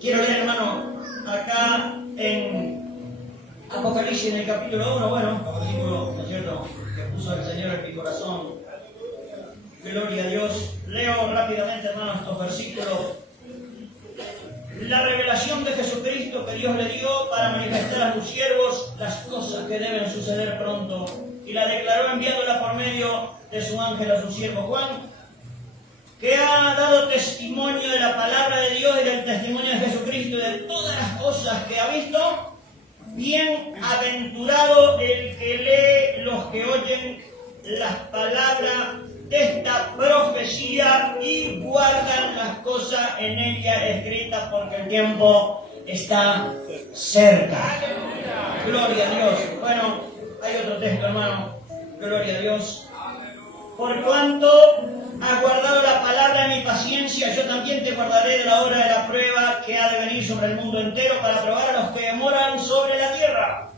quiero leer, hermano, acá en Apocalipsis, en el capítulo 1, bueno, versículo, ¿no es cierto?, que puso el Señor en mi corazón. Gloria a Dios. Leo rápidamente, hermano, estos versículos. La revelación de Jesucristo que Dios le dio para manifestar a sus siervos las cosas que deben suceder pronto, y la declaró enviándola por medio de su ángel a su siervo Juan, que ha dado testimonio de la palabra de Dios y del testimonio de Jesucristo y de todas las cosas que ha visto, bienaventurado el que lee, los que oyen las palabras de esta profecía y guardan las cosas en ella escritas, porque el tiempo está cerca. Gloria a Dios. Bueno, hay otro texto, hermano. Gloria a Dios. Por cuanto has guardado la palabra de mi paciencia, yo también te guardaré de la hora de la prueba que ha de venir sobre el mundo entero para probar a los que moran sobre la tierra.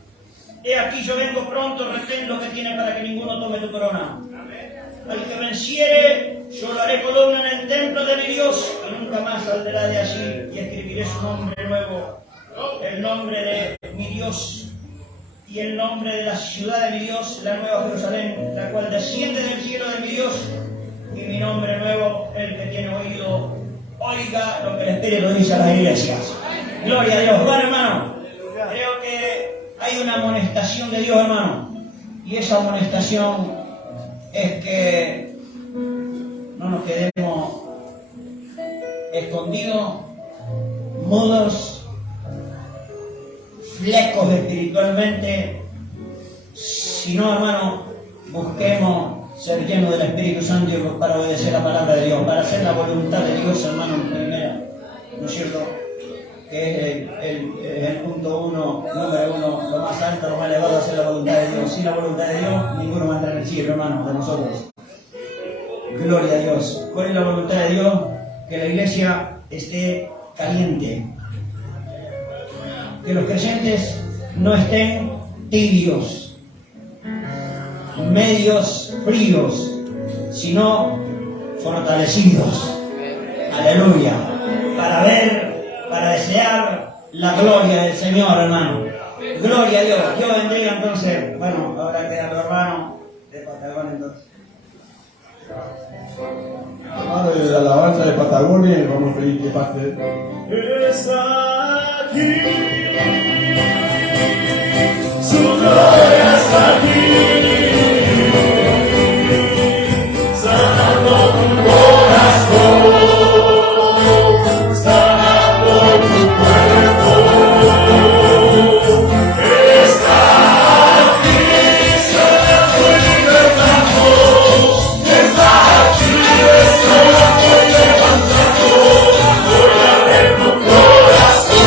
He aquí yo vengo pronto, retén lo que tiene para que ninguno tome tu corona. Al que venciere, yo lo haré columna en el templo de mi Dios, y nunca más saldrá de allí, y escribiré su nombre nuevo, el nombre de mi Dios, y el nombre de la ciudad de mi Dios, la nueva Jerusalén, la cual desciende del cielo de mi Dios, y mi nombre nuevo, el que tiene oído, oiga lo que el Espíritu dice a las iglesias. Gloria a Dios. Bueno, hermano, creo que hay una amonestación de Dios, hermano, y esa amonestación es que no nos quedemos escondidos, mudos, flecos espiritualmente, sino, hermano, busquemos ser llenos del Espíritu Santo para obedecer la palabra de Dios, para hacer la voluntad de Dios, hermano, en primera, ¿no es cierto? Que es el punto número uno, lo más alto, lo más elevado, hacer la voluntad de Dios. Sin la voluntad de Dios, ninguno va a entrar en el cielo, hermano, de nosotros. Gloria a Dios. ¿Cuál es la voluntad de Dios? Que la iglesia esté caliente. Que los creyentes no estén tibios, medios fríos, sino fortalecidos. Aleluya. Para desear la gloria del Señor, hermano. Gloria a Dios. Dios bendiga entonces. Bueno, ahora queda tu hermano de Patagonia entonces. Hermano de la alabanza de Patagonia, vamos a pedir que pase. Está aquí, su gloria está aquí, sanando tu corazón, sanando tu cuerpo. Está aquí, sanando y libertando, está aquí, sanando y levantando. Voy a ver tu corazón.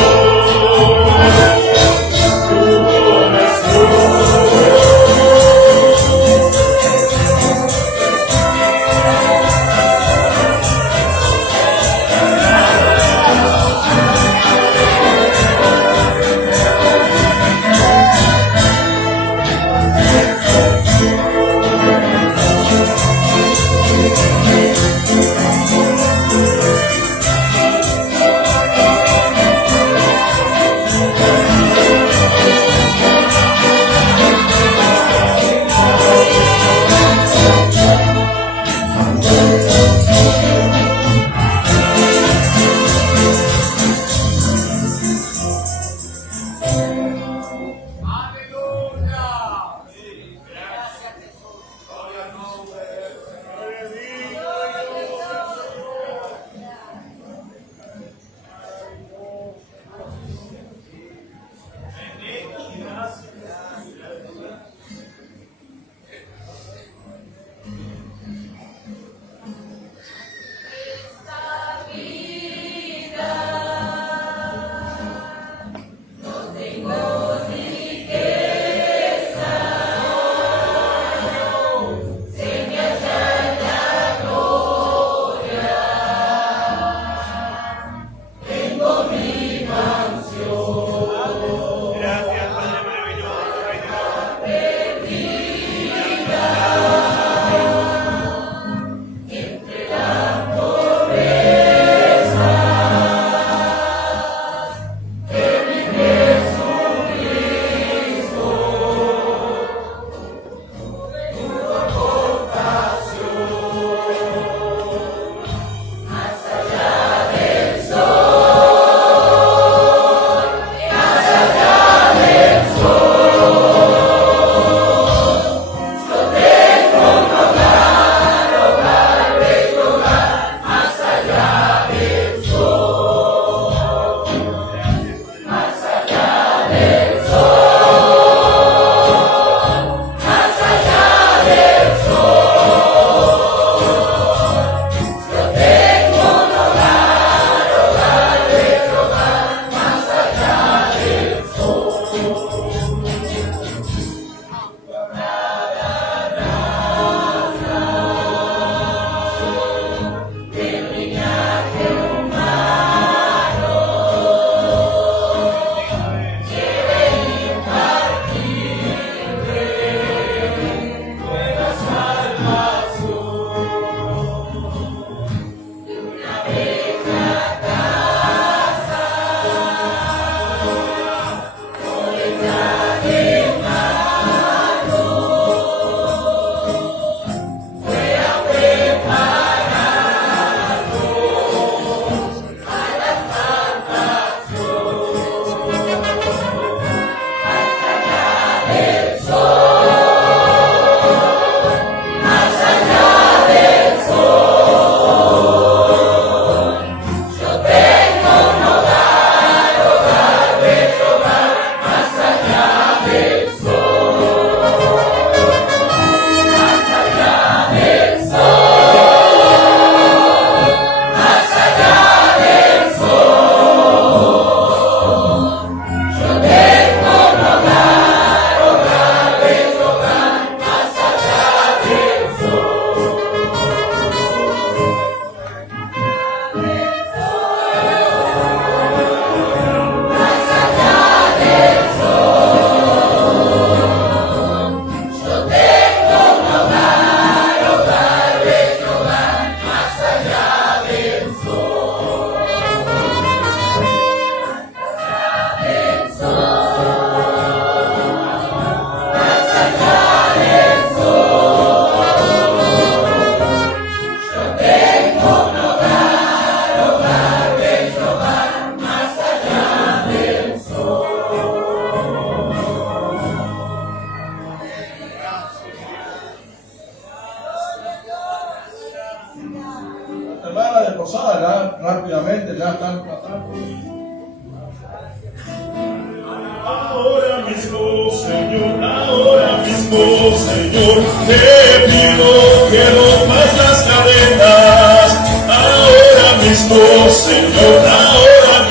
Señor, te pido que rompas las cadenas. Ahora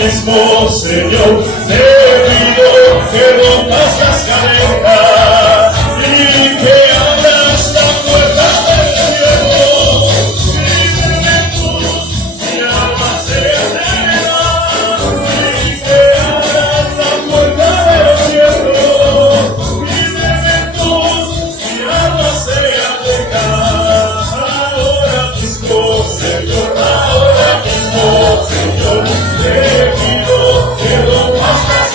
mismo, Señor, te pido que rompas las cadenas y que abras la puerta del cielo. Líbreme tú, mi alma sea sana, y que abras la puerta del cielo. Líbreme tú, mi alma sea pecada. Ahora mismo, Señor, te pido que rompas las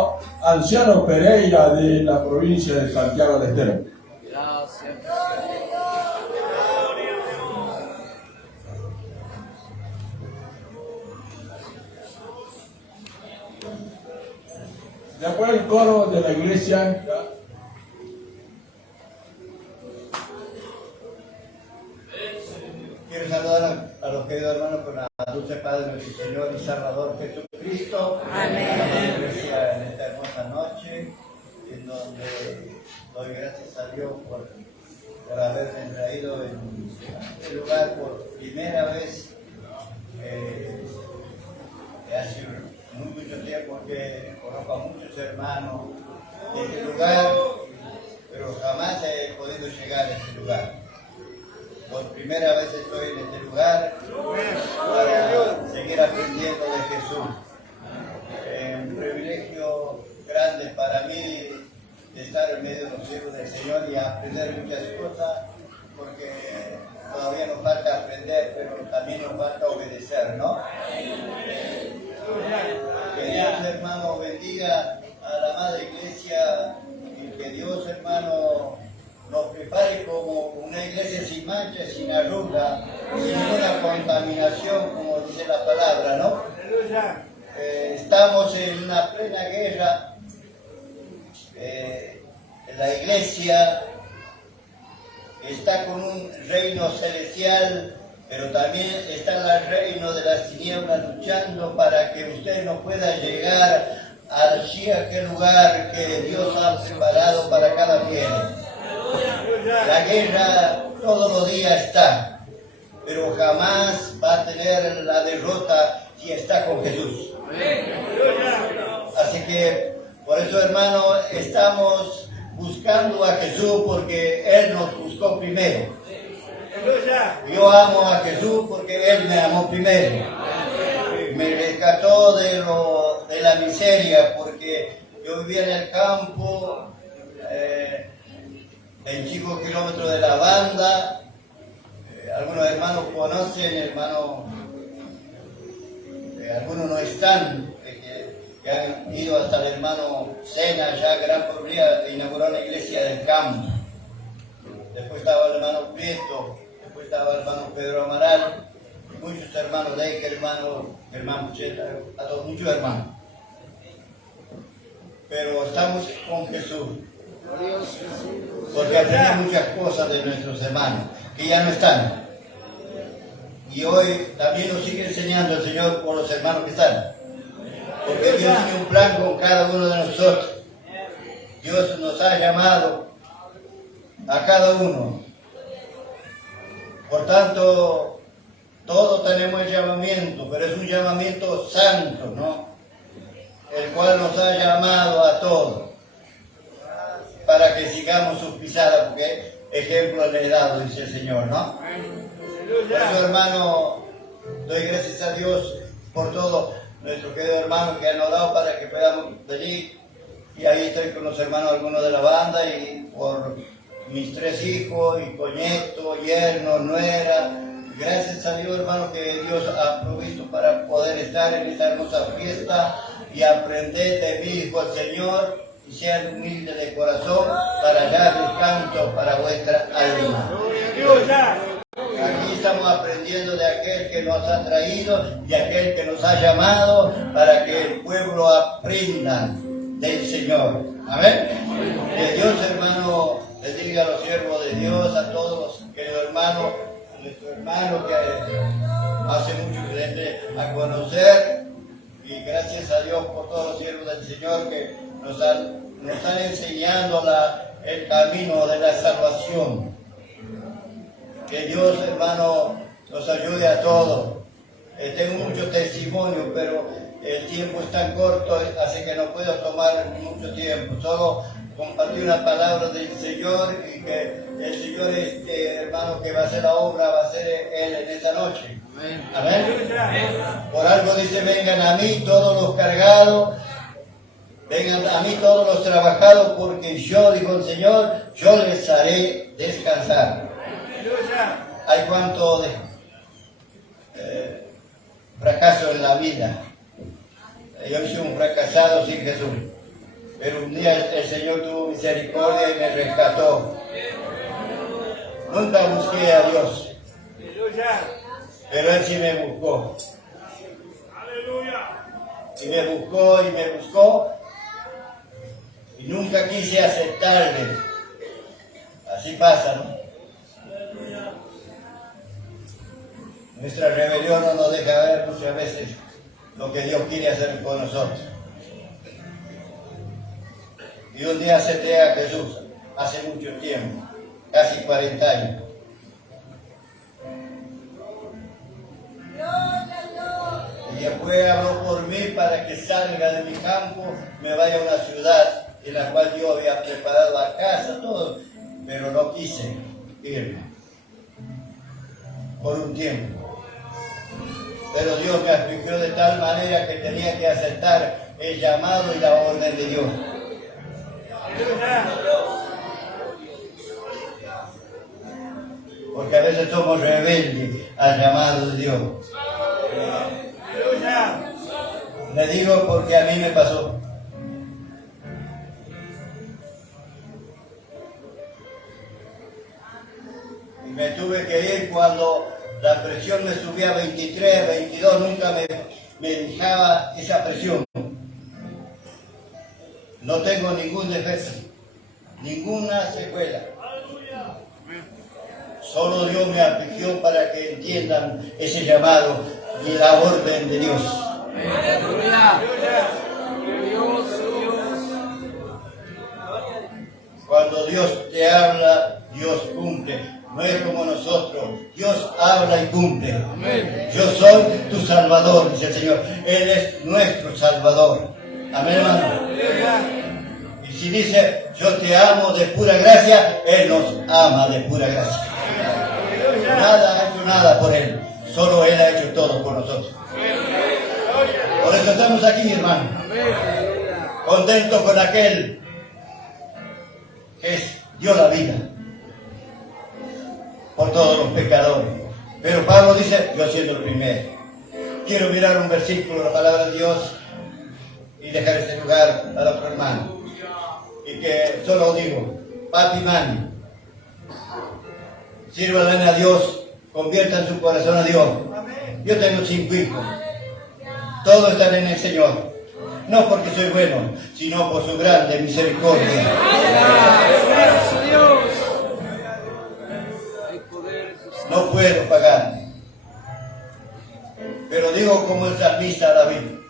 hermano Anciano Pereira de la provincia de Santiago del Estero. Gracias. Después el coro de la iglesia. Quiero saludar a los queridos hermanos con la dulce paz de nuestro Señor y Salvador Jesucristo. Amén. La iglesia en esta hermosa noche, en donde doy gracias a Dios por haberme traído en este lugar por primera vez. Hace mucho tiempo que conozco a muchos hermanos de este lugar, pero jamás he podido llegar a este lugar. Por primera vez estoy en este lugar para seguir aprendiendo de Jesús. Un privilegio grande para mí de estar en medio de los siervos del Señor y aprender muchas cosas, porque todavía nos falta aprender, pero también nos falta obedecer, ¿no? Que Dios, hermano, bendiga a la Madre Iglesia y que Dios, hermano, nos prepare como una iglesia sin mancha, sin arruga, sin ninguna contaminación, como dice la palabra, ¿no? Estamos en una plena guerra. La iglesia está con un reino celestial, pero también está el reino de las tinieblas luchando para que usted no pueda llegar allí a aquel lugar que Dios ha preparado para cada quien. La guerra todos los días está, pero jamás va a tener la derrota si está con Jesús. Así que por eso, hermano, estamos buscando a Jesús porque Él nos buscó primero. Yo amo a Jesús porque Él me amó primero. Me rescató de la miseria porque yo vivía en el campo, en 5 kilómetros de la banda. Algunos hermanos conocen, hermanos, algunos no están, que han ido hasta el hermano Sena, ya Gran Porría, que inauguró una iglesia del campo. Después estaba el hermano Prieto, después estaba el hermano Pedro Amaral, muchos hermanos de ahí, hermano Cheta, a todos, muchos hermanos. Pero estamos con Jesús, porque aprendí muchas cosas de nuestros hermanos, que ya no están. Y hoy también nos sigue enseñando el Señor por los hermanos que están. Porque Dios tiene un plan con cada uno de nosotros. Dios nos ha llamado a cada uno. Por tanto, todos tenemos el llamamiento, pero es un llamamiento santo, ¿no? El cual nos ha llamado a todos para que sigamos sus pisadas, porque ejemplo le he dado, dice el Señor, ¿no? Por eso, hermano, doy gracias a Dios por todo nuestro querido hermano que han orado para que podamos venir. Y ahí estoy con los hermanos, algunos de la banda, y por mis 3 hijos, y con nieto, yerno, nuera. Gracias a Dios, hermano, que Dios ha provisto para poder estar en esta hermosa fiesta y aprender de mi Hijo el Señor, y sean humildes de corazón para hallar descanso para vuestra alma. Aquí estamos aprendiendo de aquel que nos ha traído, de aquel que nos ha llamado, para que el pueblo aprenda del Señor. Amén. Que Dios, hermano, bendiga a los siervos de Dios, a todos los queridos hermanos, a nuestro hermano que hace mucho que le dé a conocer. Y gracias a Dios por todos los siervos del Señor que nos están enseñando el camino de la salvación. Que Dios, hermano, nos ayude a todos. Tengo muchos testimonios, pero el tiempo es tan corto, así que no puedo tomar mucho tiempo. Solo compartir una palabra del Señor, y que el Señor, hermano, que va a hacer la obra, va a ser Él en esta noche. Amén. Por algo dice: vengan a mí todos los cargados, vengan a mí todos los trabajados, porque yo, dijo el Señor, yo les haré descansar. Hay cuánto fracaso en la vida. Yo soy un fracasado sin Jesús. Pero un día el Señor tuvo misericordia y me rescató. Nunca busqué a Dios, Aleluya. pero Él sí me buscó. Aleluya. Y me buscó y me buscó. Y nunca quise aceptarle. Así pasa, ¿no? Nuestra rebelión no nos deja ver muchas veces lo que Dios quiere hacer con nosotros. Y un día acepté a Jesús, hace mucho tiempo, casi 40 años. Y después habló por mí para que salga de mi campo, me vaya a una ciudad en la cual yo había preparado la casa, todo, pero no quise irme por un tiempo. Pero Dios me afligió de tal manera que tenía que aceptar el llamado y la orden de Dios. Porque a veces somos rebeldes al llamado de Dios. Le digo porque a mí me pasó. Y me tuve que ir cuando la presión me subía a 23, 22, nunca me dejaba esa presión. No tengo ningún defecto, ninguna secuela. Solo Dios me afligió para que entiendan ese llamado y la orden de Dios. Cuando Dios te habla, Dios cumple. No es como nosotros. Dios habla y cumple. Yo soy tu Salvador, dice el Señor. Él es nuestro Salvador. Amén, hermano. Y si dice, yo te amo de pura gracia, Él nos ama de pura gracia. Nada ha hecho nada por Él. Solo Él ha hecho todo por nosotros. Por eso estamos aquí, hermano. Contentos con aquel que dio la vida por todos los pecadores. Pero Pablo dice, yo siendo el primero. Quiero mirar un versículo de la palabra de Dios y dejar este lugar a otro hermano. Y que solo digo, papi y mami, sírvanle a Dios, conviertan su corazón a Dios. Yo tengo 5 hijos. Todos están en el Señor. No porque soy bueno, sino por su grande misericordia. No puedo pagar. Pero digo como el salmista David.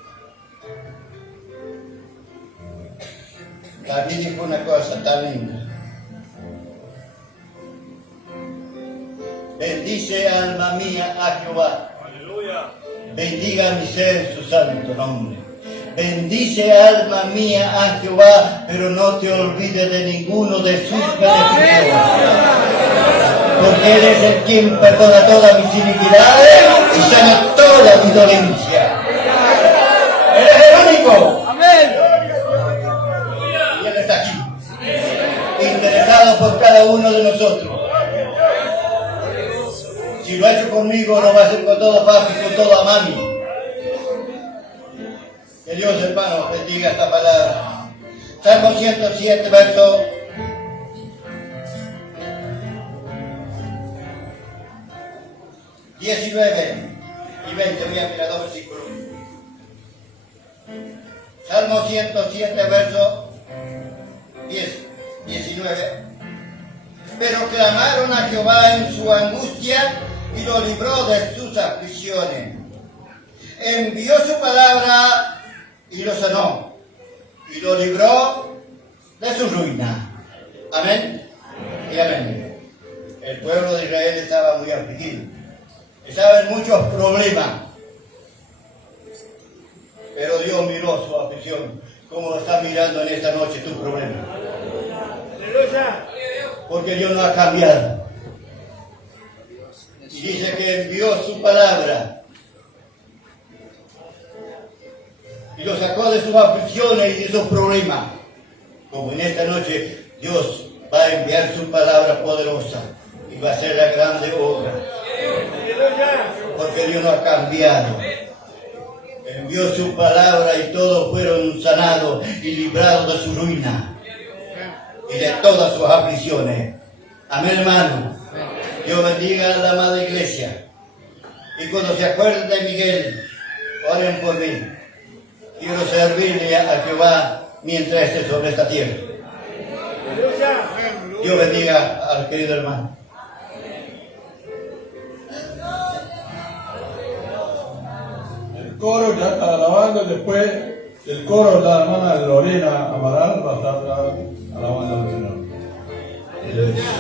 David dijo una cosa tan linda. Bendice alma mía a Jehová. Bendiga mi ser su santo nombre. Bendice alma mía a Jehová, pero no te olvides de ninguno de sus beneficios. Porque Él es el quien perdona todas mis iniquidades y sana toda mi dolencia. Él es el único. Y Él está aquí, interesado por cada uno de nosotros. Si lo ha hecho conmigo, lo va a hacer con todo papi, con todo mami. Que Dios, hermano, bendiga esta palabra. Salmo 107, verso 19 y 20. Voy a mirar 2 versículos. Salmo 107, verso 19. Pero clamaron a Jehová en su angustia y lo libró de sus aflicciones. Envió su palabra y lo sanó, y lo libró de su ruina. Amén y amén. El pueblo de Israel estaba muy afligido, estaba en muchos problemas, pero Dios miró su aflicción, como está mirando en esta noche tu problema. Porque Dios no ha cambiado. Y dice que envió su palabra y lo sacó de sus aflicciones y de sus problemas. Como en esta noche Dios va a enviar su palabra poderosa y va a hacer la grande obra. Porque Dios no ha cambiado. envió su palabra y todos fueron sanados y librados de su ruina y de todas sus aflicciones. Amén, hermano. Dios bendiga a la amada iglesia. Y cuando se acuerden de Miguel, oren por mí. Quiero servirle a Jehová mientras esté sobre esta tierra. Dios bendiga al querido hermano. El coro ya está alabando, después el coro la hermana Lorena Amaral va a estar alabando al Señor. Aleluya.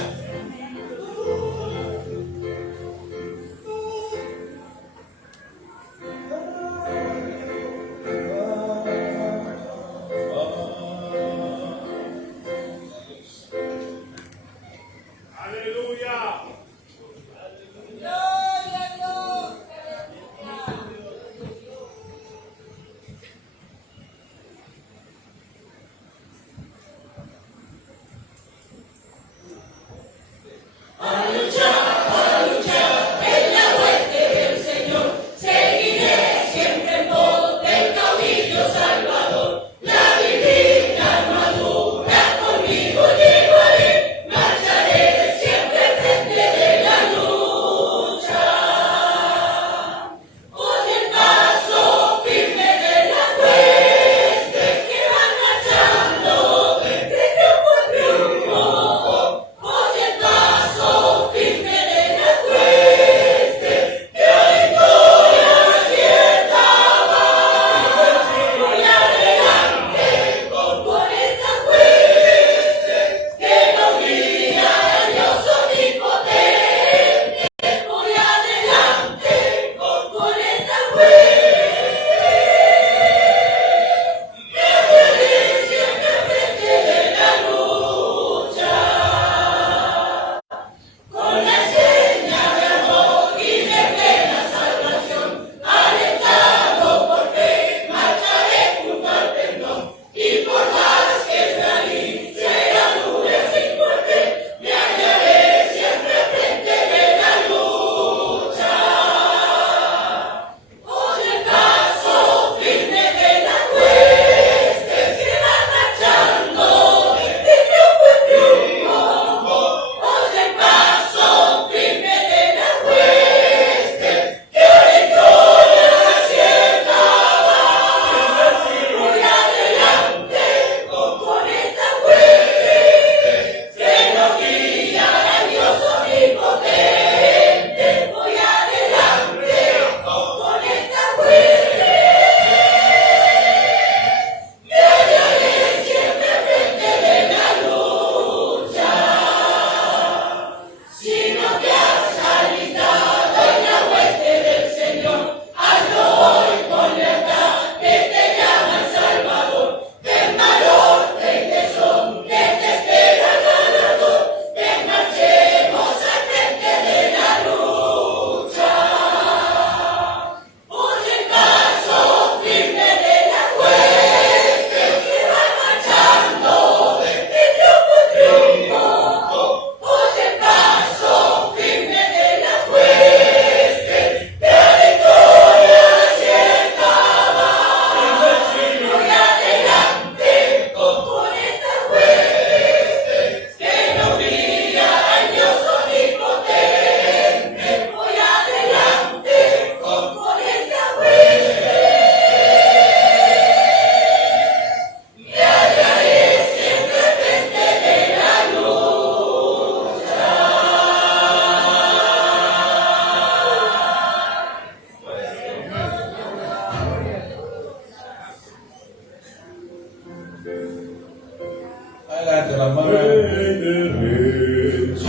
Adelante, la mano. Rey de reyes,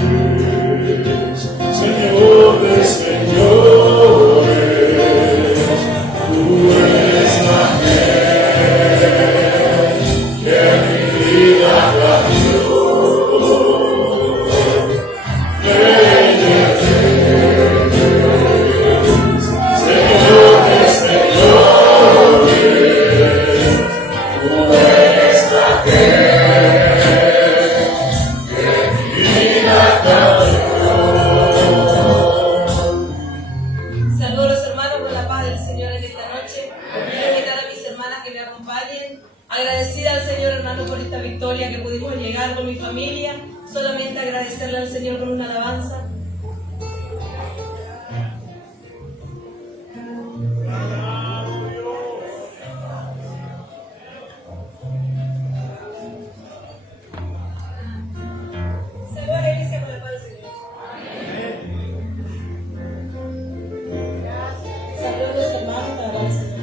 Señor de señores, tú eres la que mi vida cambió. Rey de reyes, Señor de señores, tú eres la que mi vida cambió. esta victoria que pudimos llegar con mi familia. Solamente agradecerle al Señor con una alabanza. Saludos a la iglesia con la paz del Señor. Saludos hermanos con la paz del Señor.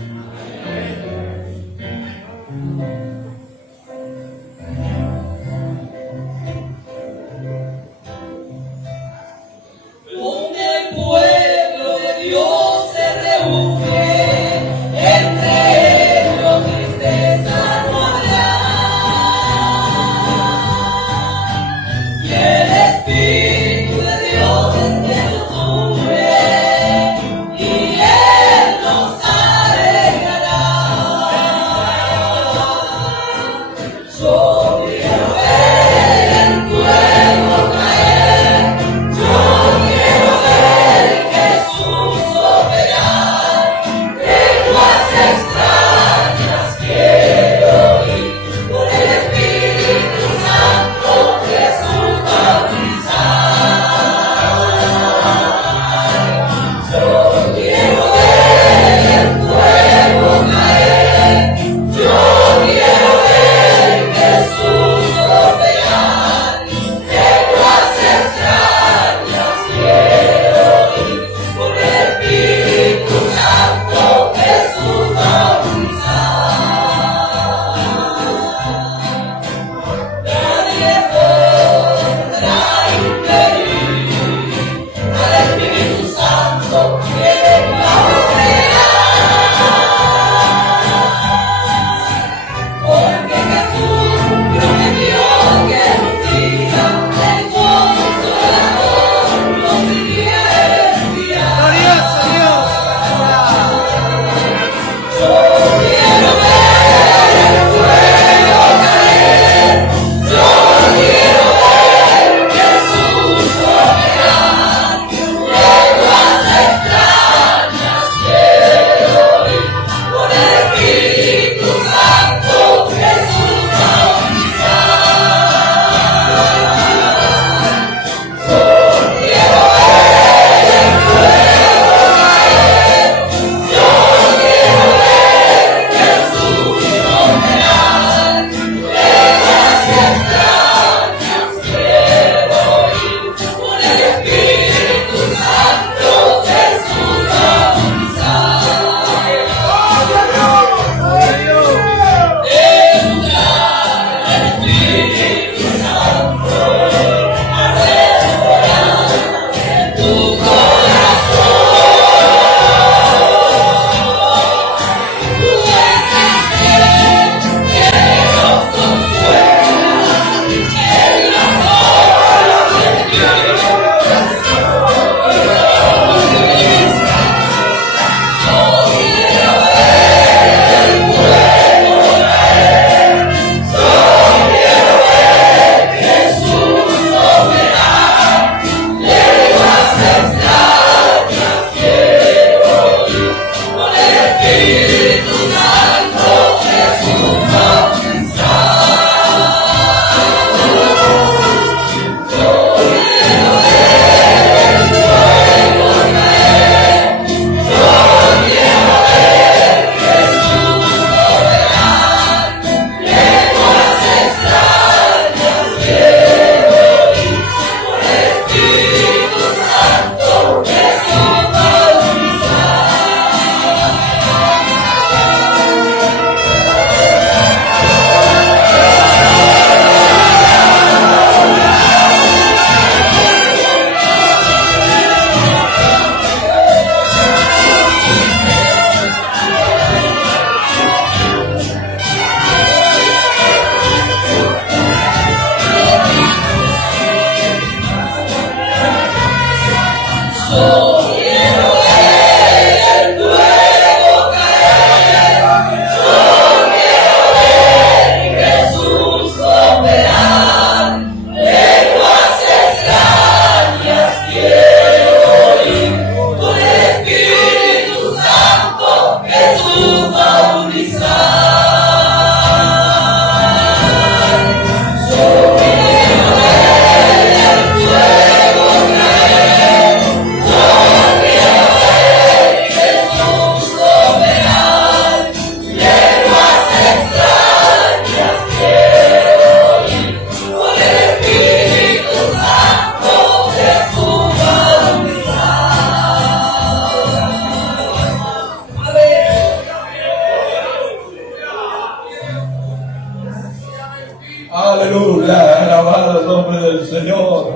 Aleluya, alabado el nombre del Señor.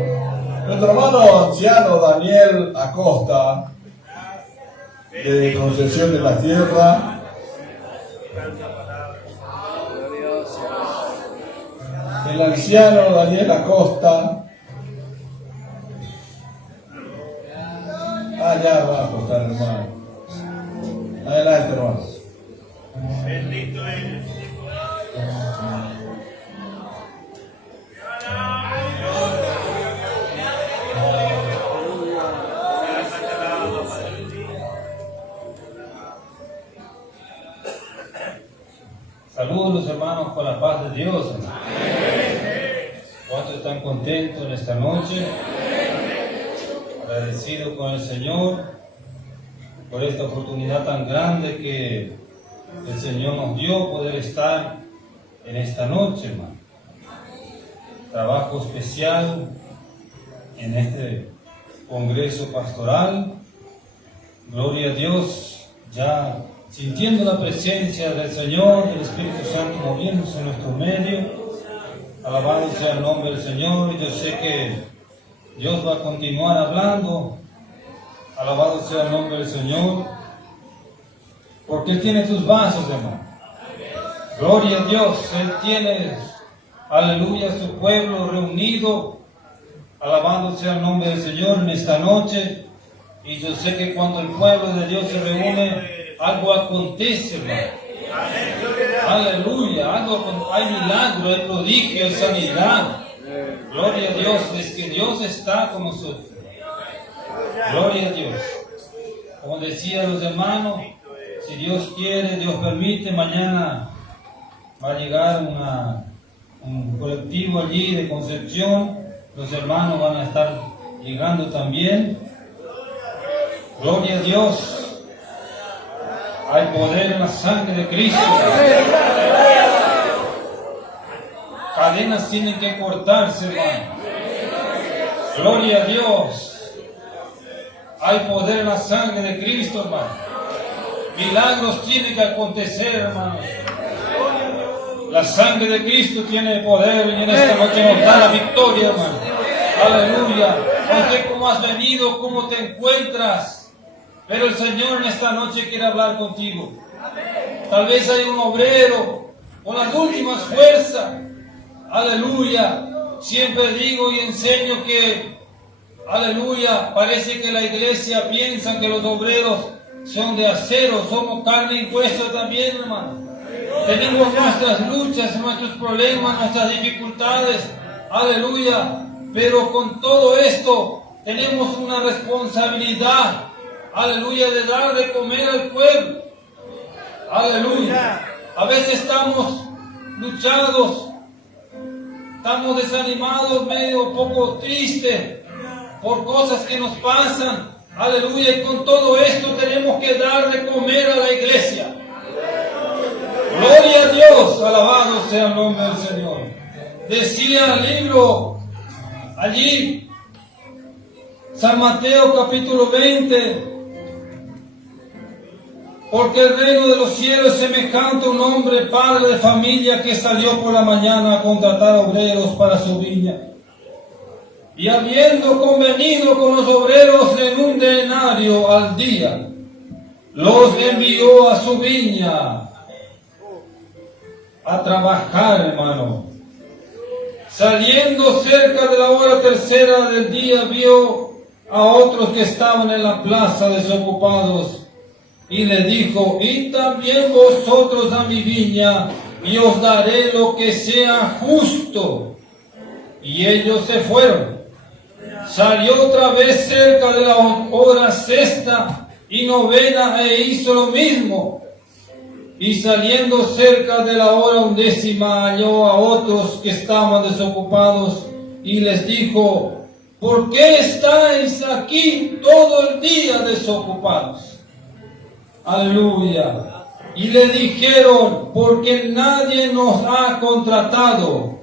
Nuestro hermano anciano Daniel Acosta, de Concepción de la Tierra, el anciano Daniel Acosta, allá va a acostar, hermano. Adelante, hermano. Bendito eres. Saludos los hermanos con la paz de Dios. ¿Cuántos están contentos en esta noche? Agradecido con el Señor por esta oportunidad tan grande que el Señor nos dio poder estar en esta noche, hermano. Trabajo especial en este congreso pastoral. Gloria a Dios, ya sintiendo la presencia del Señor, del Espíritu Santo moviéndose en nuestro medio. Alabado sea el nombre del Señor. Yo sé que Dios va a continuar hablando. Alabado sea el nombre del Señor. Porque Él tiene tus vasos, hermano. Gloria a Dios. Él tiene, aleluya, su pueblo reunido. Alabado sea el nombre del Señor en esta noche. Y yo sé que cuando el pueblo de Dios se reúne, algo acontece, hermano. Aleluya, hay milagro, hay prodigio, hay sanidad. Gloria a Dios, es que Dios está con nosotros. Gloria a Dios. Como decían los hermanos, si Dios quiere, Dios permite, mañana va a llegar un colectivo allí de Concepción. Los hermanos van a estar llegando también. Gloria a Dios. Hay poder en la sangre de Cristo. Cadenas tienen que cortarse, hermano. Gloria a Dios. Hay poder en la sangre de Cristo, hermano. Milagros tienen que acontecer, hermano. La sangre de Cristo tiene poder y en esta noche nos da la victoria, hermano. Aleluya. No sé cómo has venido, cómo te encuentras. Pero el Señor en esta noche quiere hablar contigo. Tal vez hay un obrero con las últimas fuerzas. Aleluya. Siempre digo y enseño que, aleluya, parece que la iglesia piensa que los obreros son de acero. Somos carne y hueso también, hermano. Tenemos nuestras luchas, nuestros problemas, nuestras dificultades. Aleluya. Pero con todo esto tenemos una responsabilidad. Aleluya, de dar de comer al pueblo. Aleluya. A veces estamos luchados, estamos desanimados, medio poco tristes por cosas que nos pasan. Aleluya, y con todo esto tenemos que dar de comer a la iglesia. Gloria a Dios, alabado sea el nombre del Señor. Decía el libro allí, San Mateo capítulo 20. Porque el reino de los cielos es semejante a un hombre padre de familia que salió por la mañana a contratar obreros para su viña. Y habiendo convenido con los obreros en un denario al día, los envió a su viña a trabajar, hermano. Saliendo cerca de la hora tercera del día, vio a otros que estaban en la plaza desocupados. Y le dijo, y también vosotros a mi viña, y os daré lo que sea justo. Y ellos se fueron. Salió otra vez cerca de la hora sexta y novena e hizo lo mismo. Y saliendo cerca de la hora undécima halló a otros que estaban desocupados y les dijo, ¿por qué estáis aquí todo el día desocupados? Aleluya. Y le dijeron, porque nadie nos ha contratado.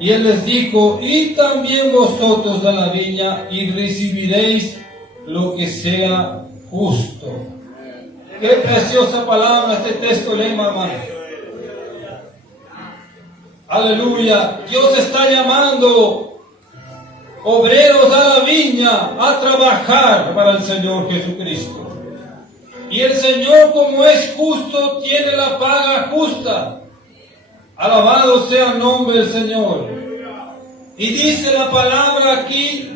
Y él les dijo, y también vosotros a la viña, y recibiréis lo que sea justo. Qué preciosa palabra este texto lema, hermano. Aleluya. Dios está llamando obreros a la viña a trabajar para el Señor Jesucristo. Y el Señor, como es justo, tiene la paga justa. Alabado sea el nombre del Señor. Y dice la palabra aquí,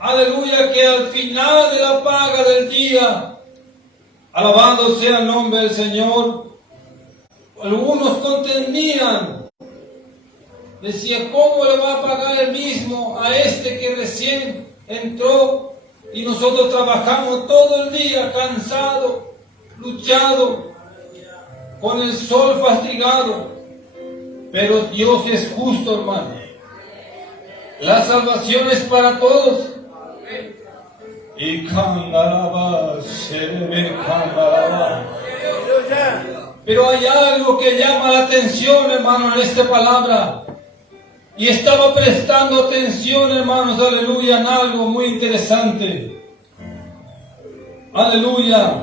aleluya, que al final de la paga del día, alabado sea el nombre del Señor, algunos contendían, decía, ¿cómo le va a pagar el mismo a este que recién entró y nosotros trabajamos todo el día cansado, luchado, con el sol fastigado? Pero Dios es justo, hermano. La salvación es para todos. Y pero hay algo que llama la atención, hermano, en esta palabra. Y estaba prestando atención, hermanos, aleluya, en algo muy interesante. Aleluya.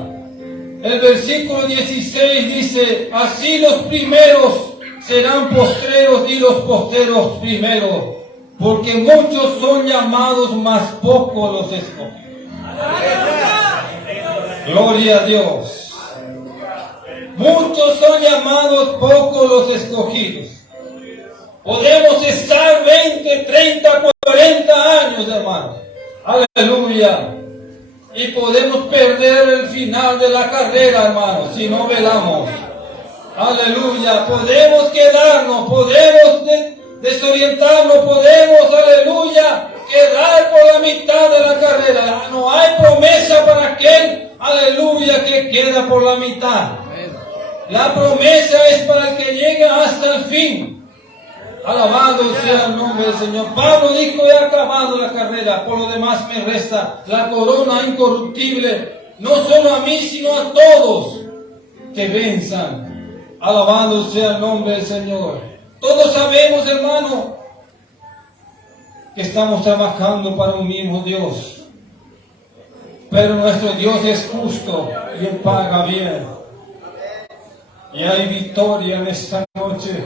El versículo 16 dice, así los primeros serán postreros y los postreros primeros, porque muchos son llamados, mas pocos los escogidos. Gloria a Dios. Muchos son llamados, pocos los escogidos. Podemos estar 20, 30, 40 años, hermano. Aleluya. Y podemos perder el final de la carrera, hermano, si no velamos. Aleluya. Podemos quedarnos, podemos desorientarnos, podemos, aleluya, quedar por la mitad de la carrera. No hay promesa para aquel, aleluya, que queda por la mitad. La promesa es para el que llega hasta el fin. Alabado sea el nombre del Señor. Pablo dijo, he acabado la carrera, por lo demás me resta la corona incorruptible, no solo a mí, sino a todos que venzan. Alabado sea el nombre del Señor. Todos sabemos, hermano, que estamos trabajando para un mismo Dios. Pero nuestro Dios es justo y Él paga bien. Y hay victoria en esta noche.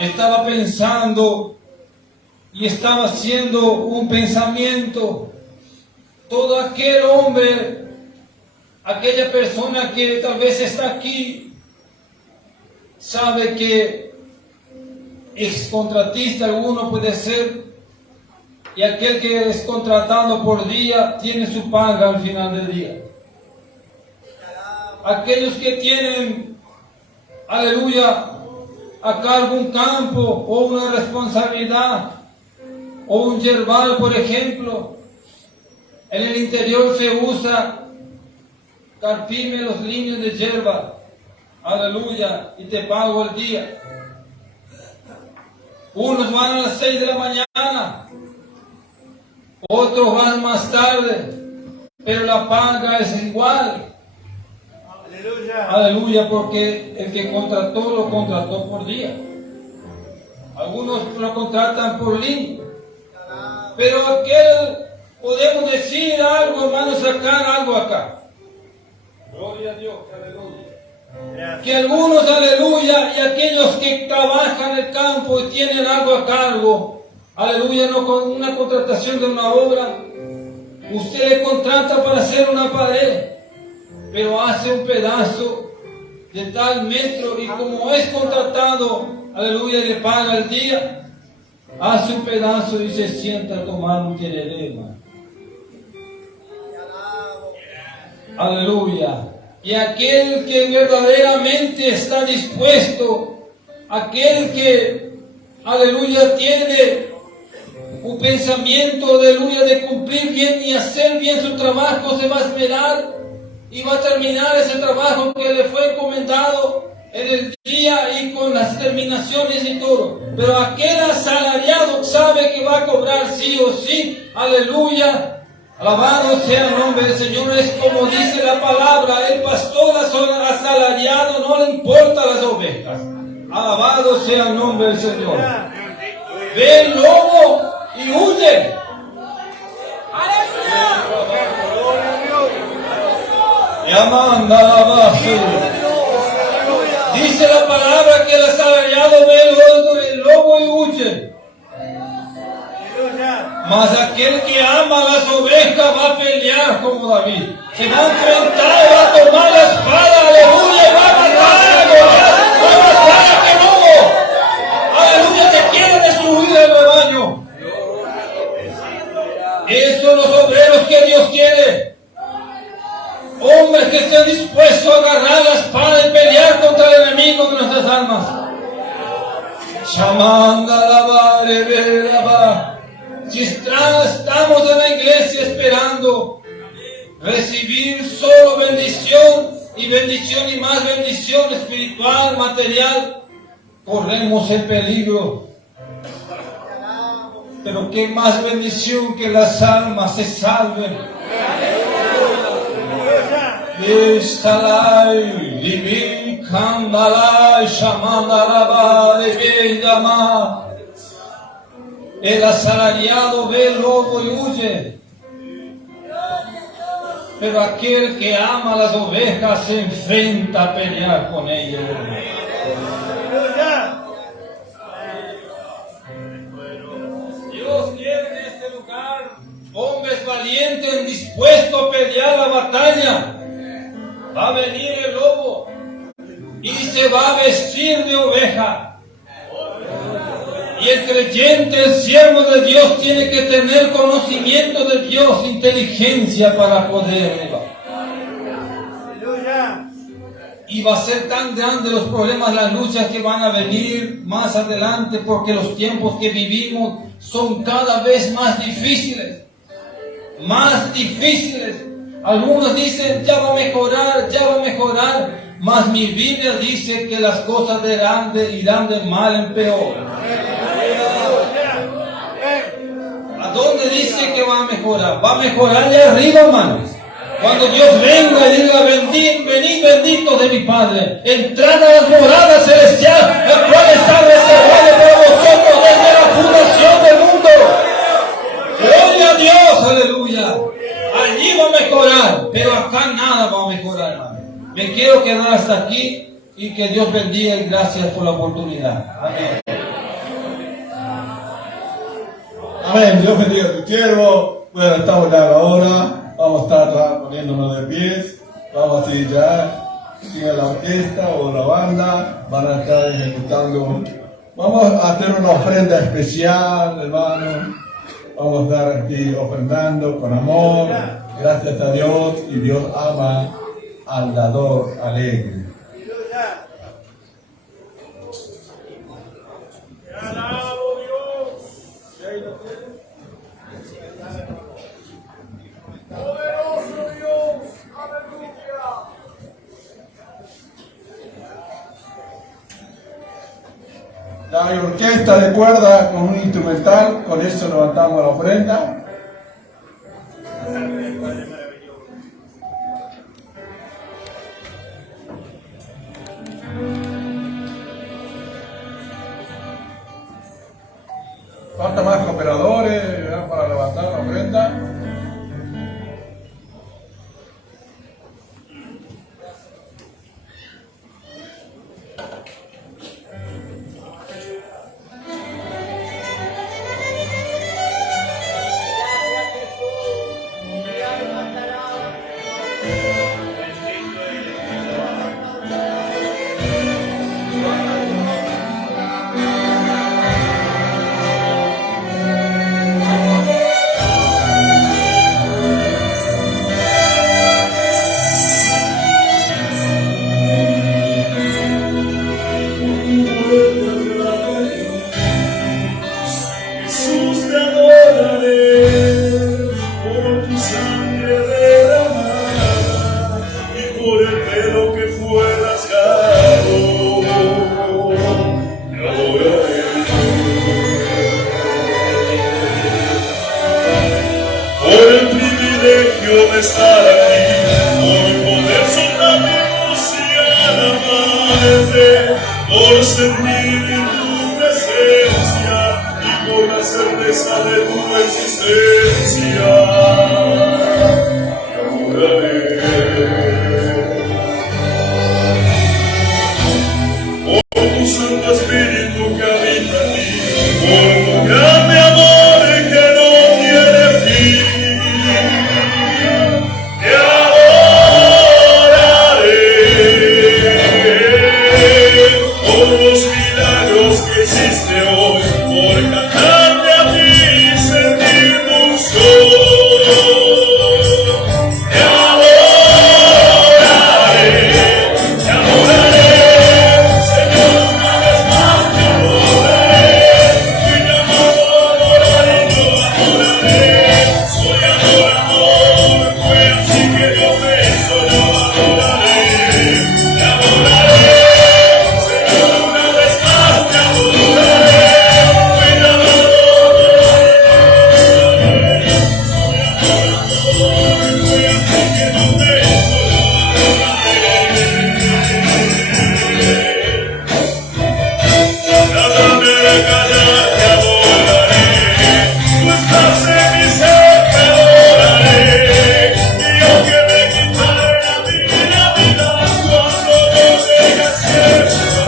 Estaba pensando y estaba haciendo un pensamiento. Todo aquel hombre, aquella persona que tal vez está aquí, sabe que excontratista alguno puede ser, y aquel que es contratado por día tiene su paga al final del día. Aquellos que tienen, aleluya, a cargo un campo o una responsabilidad o un yerbal, por ejemplo, en el interior se usa carpirme los líneas de yerba, aleluya, y te pago el día. Unos van a las 6 de la mañana, otros van más tarde, pero la paga es igual. Aleluya. Aleluya, porque el que contrató lo contrató por día. Algunos lo contratan por línea. Pero aquel, podemos decir algo, hermano, sacar algo acá. Gloria a Dios, aleluya. Que algunos, aleluya, y aquellos que trabajan en el campo y tienen algo a cargo, aleluya, no con una contratación de una obra, usted le contrata para hacer una pared, pero hace un pedazo de tal metro y como es contratado, aleluya, y le paga el día, hace un pedazo y se sienta a tomar un tereré. Aleluya. Y aquel que verdaderamente está dispuesto, aquel que, aleluya, tiene un pensamiento, aleluya, de cumplir bien y hacer bien su trabajo, se va a esperar y va a terminar ese trabajo que le fue encomendado en el día y con las terminaciones y todo. Pero aquel asalariado sabe que va a cobrar sí o sí, aleluya. Alabado sea el nombre del Señor. Es como dice la palabra, el pastor asalariado no le importa las ovejas. Alabado sea el nombre del Señor. ve el lobo y huye. Llamando a la base. Dice la palabra que el asalariado ve el lobo y huye. Mas aquel que ama a las ovejas va a pelear como David. Se va a enfrentar, va a tomar la espada, aleluya, y va a matar a Goliat, va a matar a aquel lobo. Aleluya, que quiere destruir el rebaño. Esos son los obreros que Dios quiere. Hombres que estén dispuestos a agarrar la espada y pelear contra el enemigo de nuestras almas. Shamanda la va. Si estamos en la iglesia esperando recibir solo bendición y más bendición espiritual, material, corremos el peligro. Pero qué más bendición que las almas se salven. Yestalai, Libi, Kandalai, Shamandaraba, Libi, Yama. El asalariado ve el lobo y huye. Pero aquel que ama a las ovejas se enfrenta a pelear con ellas. Dios quiere en este lugar hombres valientes dispuestos a pelear la batalla. Va a venir el lobo y se va a vestir de oveja. Y el creyente, el siervo de Dios, tiene que tener conocimiento de Dios, inteligencia para poder. Y va a ser tan grande los problemas, las luchas que van a venir más adelante, porque los tiempos que vivimos son cada vez más difíciles. Más difíciles. Algunos dicen, ya va a mejorar. Mas mi Biblia dice que las cosas irán de mal en peor. ¿A dónde dice que va a mejorar? Va a mejorar de arriba, hermanos. Cuando Dios venga y diga, venid benditos de mi Padre, entrad a las moradas celestiales, el cual está reservado para vosotros desde la fundación del mundo. Gloria a Dios, aleluya. Allí va a mejorar, pero acá nada va a mejorar, hermano. Me quiero quedar hasta aquí y que Dios bendiga y gracias por la oportunidad. Amén. Amén. Dios bendiga a tu siervo. Bueno, estamos ya ahora. Vamos a estar poniéndonos de pies. Vamos a ir ya. Sigue la orquesta o la banda. Van a estar ejecutando. Vamos a hacer una ofrenda especial, hermano. Vamos a estar aquí ofrendando con amor. Gracias a Dios. Y Dios ama al dador alegre. La orquesta de cuerda con un instrumental, con eso levantamos la ofrenda. Falta más cooperadores para levantar la ofrenda. Por sentir tu presencia y grandeza de tu existencia. Te adoraré. Por tu Santo Espíritu que habita en mí, por tu grande amor que no tiene fin. Te adoraré por los milagros que hiciste hoy, por cantarte a ti y sentir tu unción. Te adoraré, Señor, una vez más te adoraré. Fui llamado a adorar y yo adoraré. Soy adorador, fue así que Dios me hizo, yo adoraré. Te adoraré, Señor, una vez más te adoraré. Fui llamado a adorar y yo adoraré. Soy adorador, fue así que Dios me hizo, yo adoraré. Nada me hará callar, te adoraré. Tú estás en mi ser, te adoraré. Y aunque me quitaren la vida, cuando yo llegue al cielo,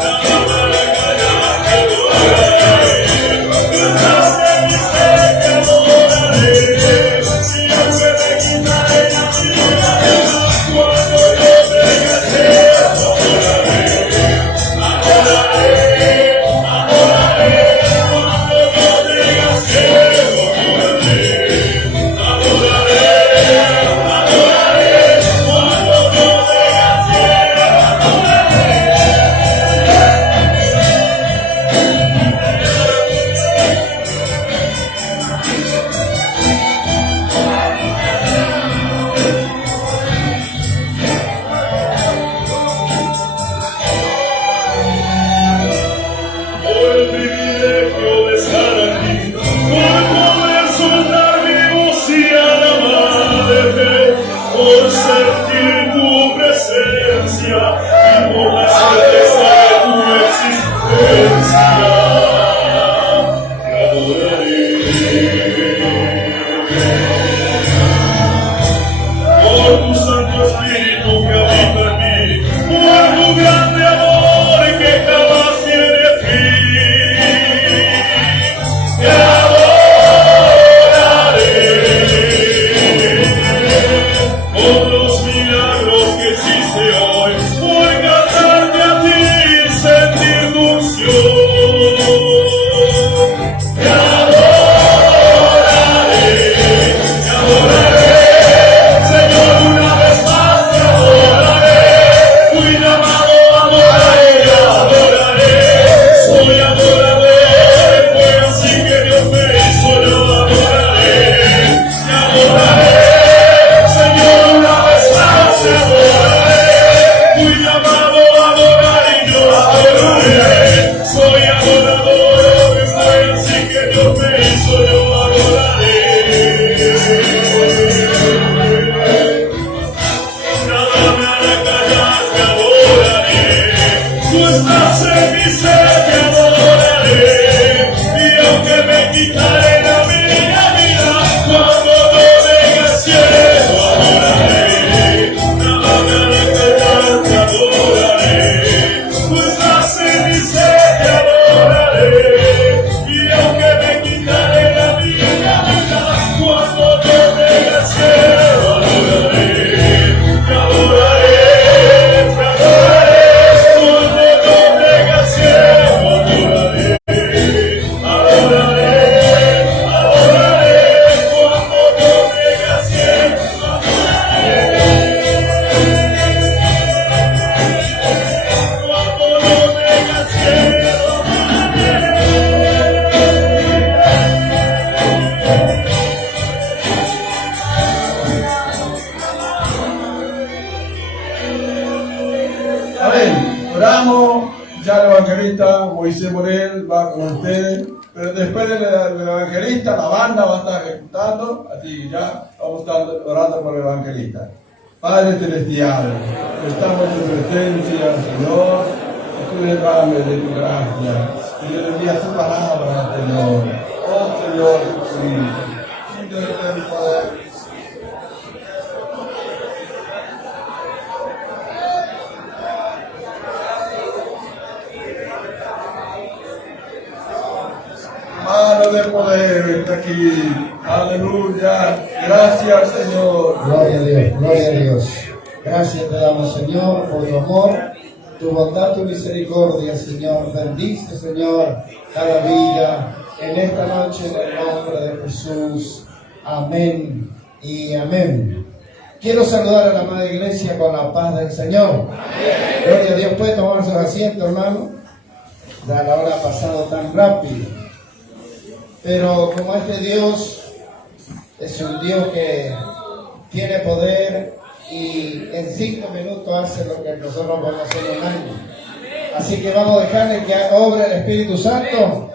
te adoraré. Nada me hará callar, te adoraré. Tú estás en mi ser, te adoraré. Y aunque me quitaren la vida, cuando yo llegue al cielo, te adoraré. Por el privilegio de estar aquí, por poder soltar mi voz y alabarte, por sentir tu presencia y por la certeza de tu existencia. Te adoraré. Por tu Santo Espíritu que habita en mí, por tu grande amor que jamás tiene fin. Te adoraré por los milagros que hiciste hoy, por cantarte a ti y sentir tu unción. Te adoraré, Señor, una vez más te adoraré. Fui llamado a adorar y adoraré. Soy adorador, fue así que Dios me hizo, yo adoraré. Te adoraré, Señor, una vez más te adoraré. Fui llamado a adorar y yo adoraré. Soy adorador, fue así que Dios me hizo, yo adoraré. Nada me hará callar, te adoraré. Tú estás en mi ser, te adoraré. Y aunque me quitaren la vida, cuando yo llegue al cielo, adoraré. Nada me hará callar, te adoraré. Tú estás en mi ser, te adoraré. Y aunque me quitaren la vida, cuando yo llegue al cielo, adoraré. Te adoraré, cuando yo llegue al cielo, adoraré. Adoraré, adoraré, cuando yo llegue al cielo, adoraré. Cuando yo llegue al cielo, Amén. Oramos, ya el evangelista Moisés Morel va con ustedes, pero después del evangelista la banda va a estar ejecutando, así que ya vamos a estar orando por el evangelista. Padre Celestial, estamos en tu presencia, Señor, y derrame de tu gracia y de envía tu palabra, Señor. Oh Señor Jesucristo, Dios de mi Padre. Mano de poder está aquí. Aleluya. Gracias, Señor. Gloria a Dios, gloria a Dios. Gracias te damos, Señor, por tu amor, tu bondad, tu misericordia, Señor. Bendice, Señor, cada vida en esta noche en el nombre de Jesús. Amén y amén. Quiero saludar a la amada iglesia con la paz del Señor. Gloria a Dios. Puede tomar sus asientos, hermano. Ya la hora ha pasado tan rápido. Pero como este Dios es un Dios que tiene poder y en 5 minutos hace lo que nosotros podemos hacer en un año. Así que vamos a dejarle que obre el Espíritu Santo.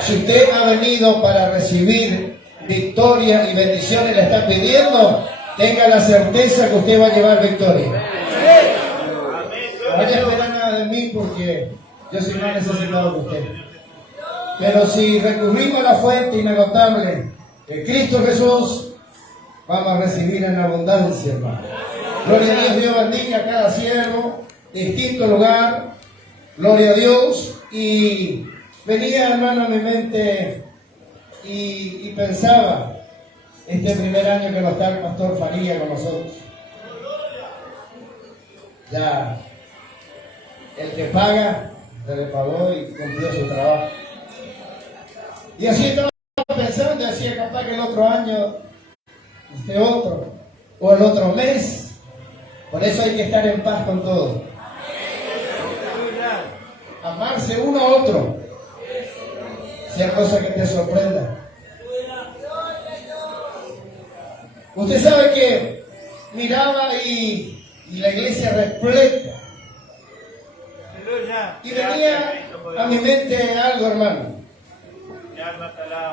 Si usted ha venido para recibir victoria y bendiciones y le está pidiendo, tenga la certeza que usted va a llevar victoria. No vaya a esperar nada de mí porque yo soy más necesitado que usted. Pero si recurrimos a la fuente inagotable de Cristo Jesús, vamos a recibir en abundancia, hermano. Gloria a Dios. Dios bendiga a cada siervo, distinto lugar. Gloria a Dios. Y venía, hermano, a mi mente y pensaba, este primer año que no está el pastor Faría con nosotros. Ya, el que paga, se le pagó y cumplió su trabajo. Y así estaba pensando, decía capaz que el otro año, este otro, o el otro mes. Por eso hay que estar en paz con todo. Amarse uno a otro. Sea cosa que te sorprenda. Usted sabe que miraba y la iglesia repleta. Y venía a mi mente algo, hermano.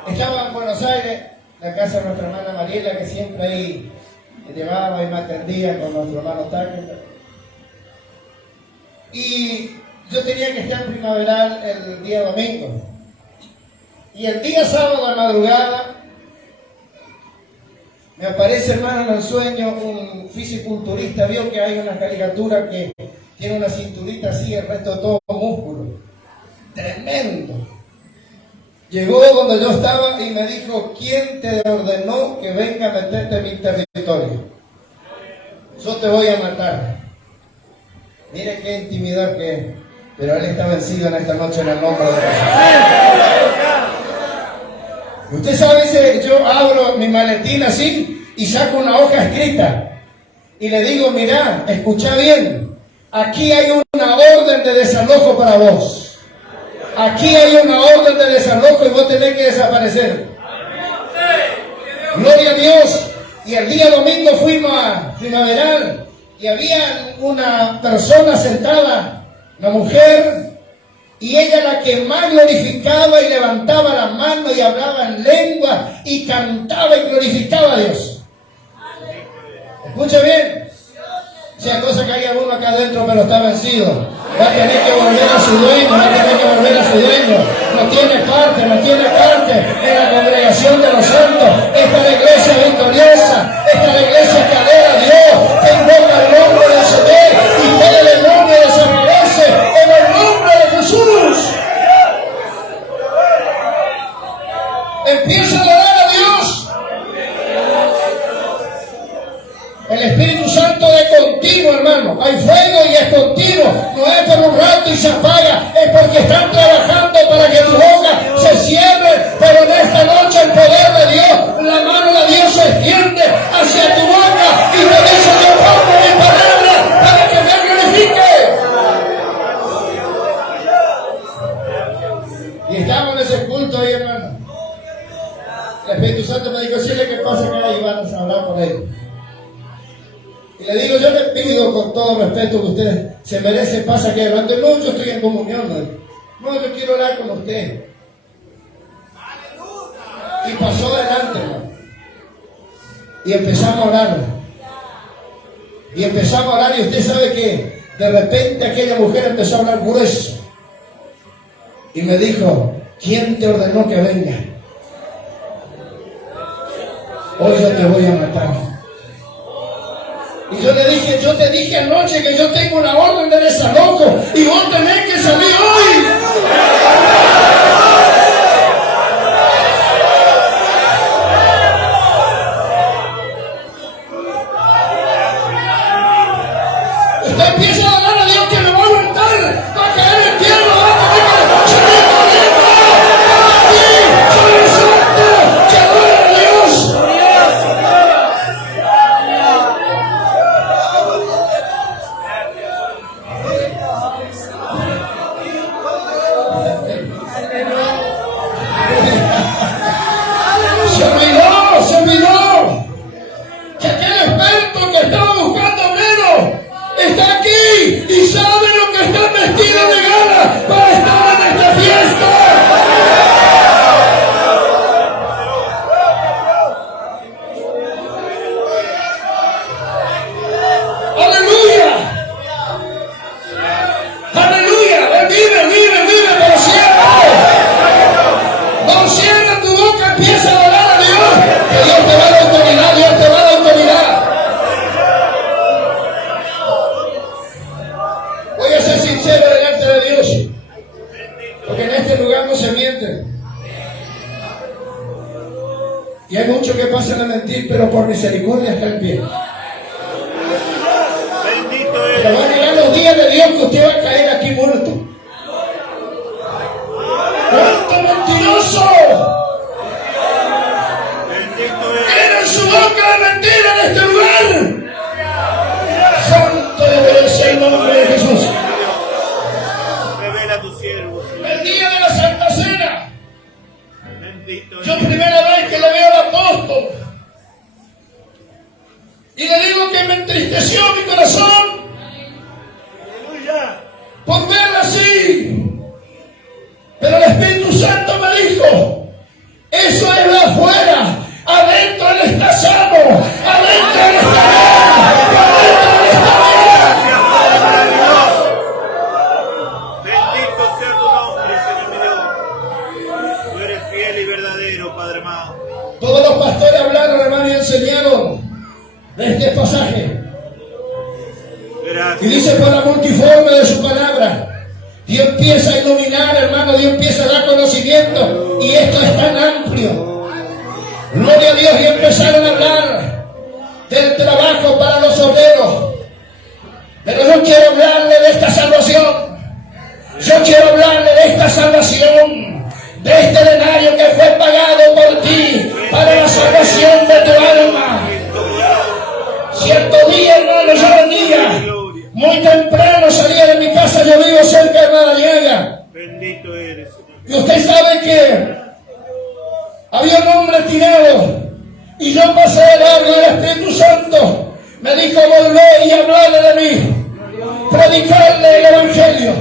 Estaba en Buenos Aires, la casa de nuestra hermana Mariela, que siempre ahí me llevaba y me atendía con nuestro hermano Táqueta. Y yo tenía que estar primaveral el día domingo. Y el día sábado a madrugada me aparece, hermano, en el sueño un fisiculturista. Vio que hay una caricatura que tiene una cinturita así, el resto todo músculo. Tremendo. Llegó donde yo estaba y me dijo, ¿quién te ordenó que venga a meterte en mi territorio? Yo te voy a matar. Mire qué intimidad que es. Pero él está vencido en esta noche en el nombre de Jesús. Usted sabe, si yo abro mi maletín así y saco una hoja escrita y le digo, mirá, escucha bien, aquí hay una orden de desalojo para vos. Aquí hay una orden de desalojo y vos tenés que desaparecer. Gloria a Dios. Y el día domingo fuimos a primaveral y había una persona sentada, una mujer, y ella la que más glorificaba y levantaba las manos y hablaba en lengua y cantaba y glorificaba a Dios. Escucha bien. Sea cosa que hay alguno acá adentro pero está vencido. Va a tener que volver a su dueño, va a tener que volver a su dueño. No tiene parte en la congregación de los santos. Esta es la iglesia victoriosa, esta es la iglesia que adora a Dios, que invoca el nombre del Señor y todo el demonio desaparece en el nombre de Jesús. Empieza a adorar a Dios. El Espíritu Santo de continuo, hermano. Hay fuego y es continuo. No es por un rato y se apaga. Es porque están trabajando para que tu boca se cierre. Pero en esta noche el poder de Dios, la mano de Dios se extiende hacia tu boca y te dice, yo pongo mi palabra para que me glorifique. Y estamos en ese culto ahí, hermano. El Espíritu Santo me dijo, decirle que pasa acá y van a hablar por él. Y le digo, yo le pido con todo respeto que usted se merece, pasa que adelante. No, yo estoy en comunión. No, yo quiero hablar con usted. Y pasó adelante, hermano. Y empezamos a orar. Y usted sabe que De repente aquella mujer empezó a hablar grueso y me dijo: ¿quién te ordenó que venga? Hoy yo te voy a matar. Y yo le dije: yo te dije anoche que yo tengo una orden de desalojo y vos tenés que salir hoy. Usted empieza a hablar a Dios que me va a aguantar, va a caer en tierra, va a tener que salir corriendo. ¡Aquí! ¡Soy el santo! ¡Que adoren a Dios! Se olvidó que aquel experto que estaba buscando obrero está aquí y sabe lo que está vestido de gala para estar en esta fiesta. ¡Aleluya! ¡Aleluya! Él vive por siempre. No cierra tu boca, empieza a adorar a Dios, que Dios te va a dar autoridad, Dios te va a dar autoridad. Voy a ser sincero delante de Dios, porque en este lugar no se miente. Y hay muchos que pasan a mentir, pero por misericordia está en pie. Pero van a llegar los días de Dios que usted va a caer aquí muerto. ¡Muerto mentiroso! ¡Tienen su boca de mentira en este lugar! ¡Santo es el nombre de Jesús! Revela a tu siervo. El día de la Santa Cena, yo primera vez que le veo al apóstol y le digo que me entristeció mi corazón por verla así. Pero el Espíritu Santo me dijo: eso es de afuera, adentro Él está sano, adentro Él está bien, adentro Él está bien. Bendito sea tu nombre, Señor mi Dios. Tú eres fiel y verdadero, Padre amado. Todos los pastores hablaron, hermano, y enseñaron de este pasaje. Gracias. Y dice: por la multiforme de su palabra, Dios empieza a iluminar, hermano, Dios empieza a dar conocimiento, y esto es tan amplio. Gloria a Dios. Y empezaron a hablar del trabajo para los obreros. Pero yo quiero hablarle de esta salvación. Yo quiero hablarle de esta salvación, de este denario que fue pagado por ti para la salvación de tu alma. Cierto día, hermano, yo venía muy temprano, salía de mi casa, yo vivo cerca de Madariaga. Bendito eres, Señor. Y usted sabe que había un hombre tirado y yo pasé de largo y el Espíritu Santo me dijo: volver y hablarle de mí, predicarle el Evangelio.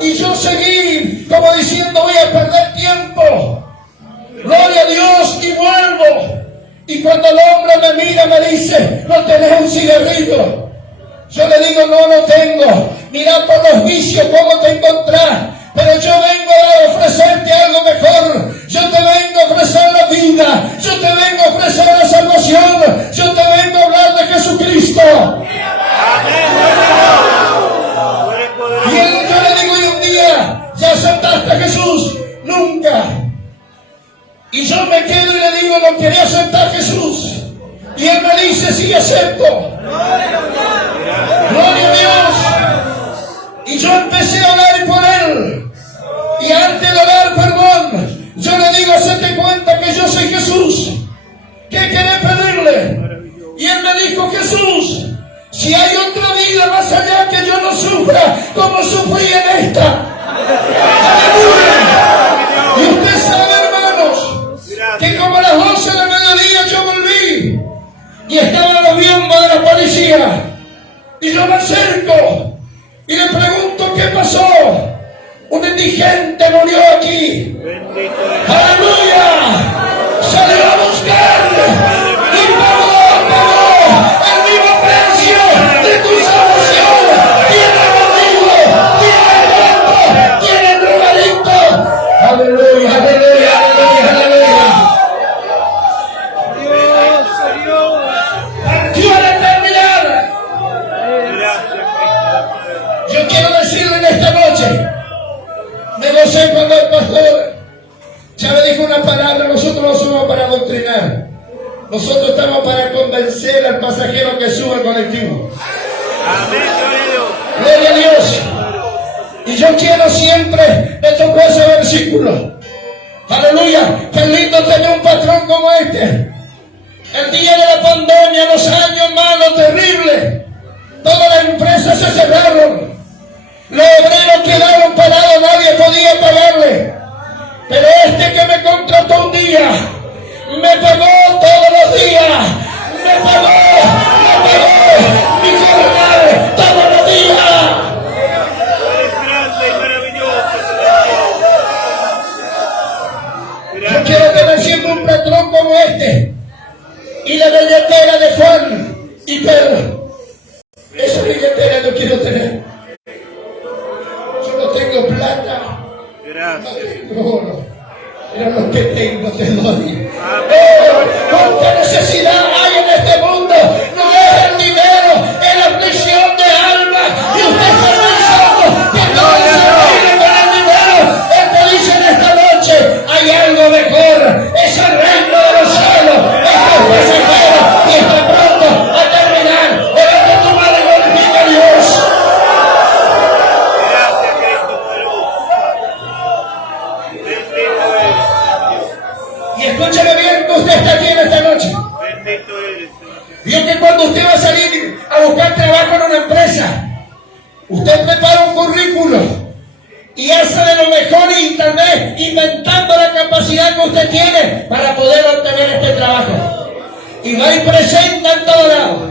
Y yo seguí como diciendo: voy a perder tiempo. Gloria a Dios, y vuelvo. Y cuando el hombre me mira, me dice: ¿no tenés un cigarrillo? Yo le digo: no lo tengo. Mira por los vicios cómo te encontrás. Pero yo vengo a ofrecerte algo mejor. Yo te vengo a ofrecer la vida. Yo te vengo a ofrecer la salvación. Yo te vengo a hablar de Jesucristo. Y yo le digo: y un día, ¿ya aceptaste a Jesús? Nunca. Y yo me quedo y le digo: no quería aceptar a Jesús. Y él me dice: sí, acepto. Gloria a Dios. Y yo empecé a orar por él. Y antes de orar perdón, yo le digo: hacete cuenta que yo soy Jesús. ¿Qué querés pedirle? Y él me dijo: Jesús, si hay otra vida más allá, que yo no sufra como sufrí en esta. ¡Aleluya! Y usted sabe, hermanos, que como a las 12 de mediodía yo volví y estaban los miembros de la policía. Y yo me acerco y le pregunto: ¿qué pasó? Un indigente murió aquí. ¡Aleluya! Salió a buscarle y pagó el mismo precio de tu salvación. no somos para adoctrinar. Nosotros estamos para convencer al pasajero que suba al colectivo. Amén, gloria a Dios. Gloria a Dios. Y yo quiero siempre, me tocó ese versículo. Aleluya. Qué lindo tener un patrón como este. El día de la pandemia, los años malos, terribles, todas las empresas se cerraron. Los obreros quedaron parados, nadie podía pagarle. Pero este que me contrató un día, me pagó todos los días. Me pagó mi jornal todos los días. Eres grande y maravilloso, Señor. Yo quiero tener siempre un patrón como este. Y la billetera de Juan y Pedro. Esa billetera yo quiero tener. Yo no tengo plata. Gracias. No. Pero lo que tengo te doy. Amén. ¿Cuánta necesidad hay en este mundo? No es el dinero, es la aflicción de alma. Y usted está pensando que todo se viene con el dinero. Él te dice en esta noche, hay algo mejor. Es el reino de los cielos. Esto es pasajero y está pronto a terminar. Levanta tu mano y glorifica a Dios. Gracias, Cristo poderoso. Bendito eres, Señor. Y escúcheme bien que usted está aquí en esta noche. Bendito eres, Señor. Vio que cuando usted va a salir a buscar trabajo en una empresa, usted prepara un currículo y hace de lo mejor y tal vez inventando la capacidad que usted tiene para poder obtener este trabajo. Y va y presenta en todo lado.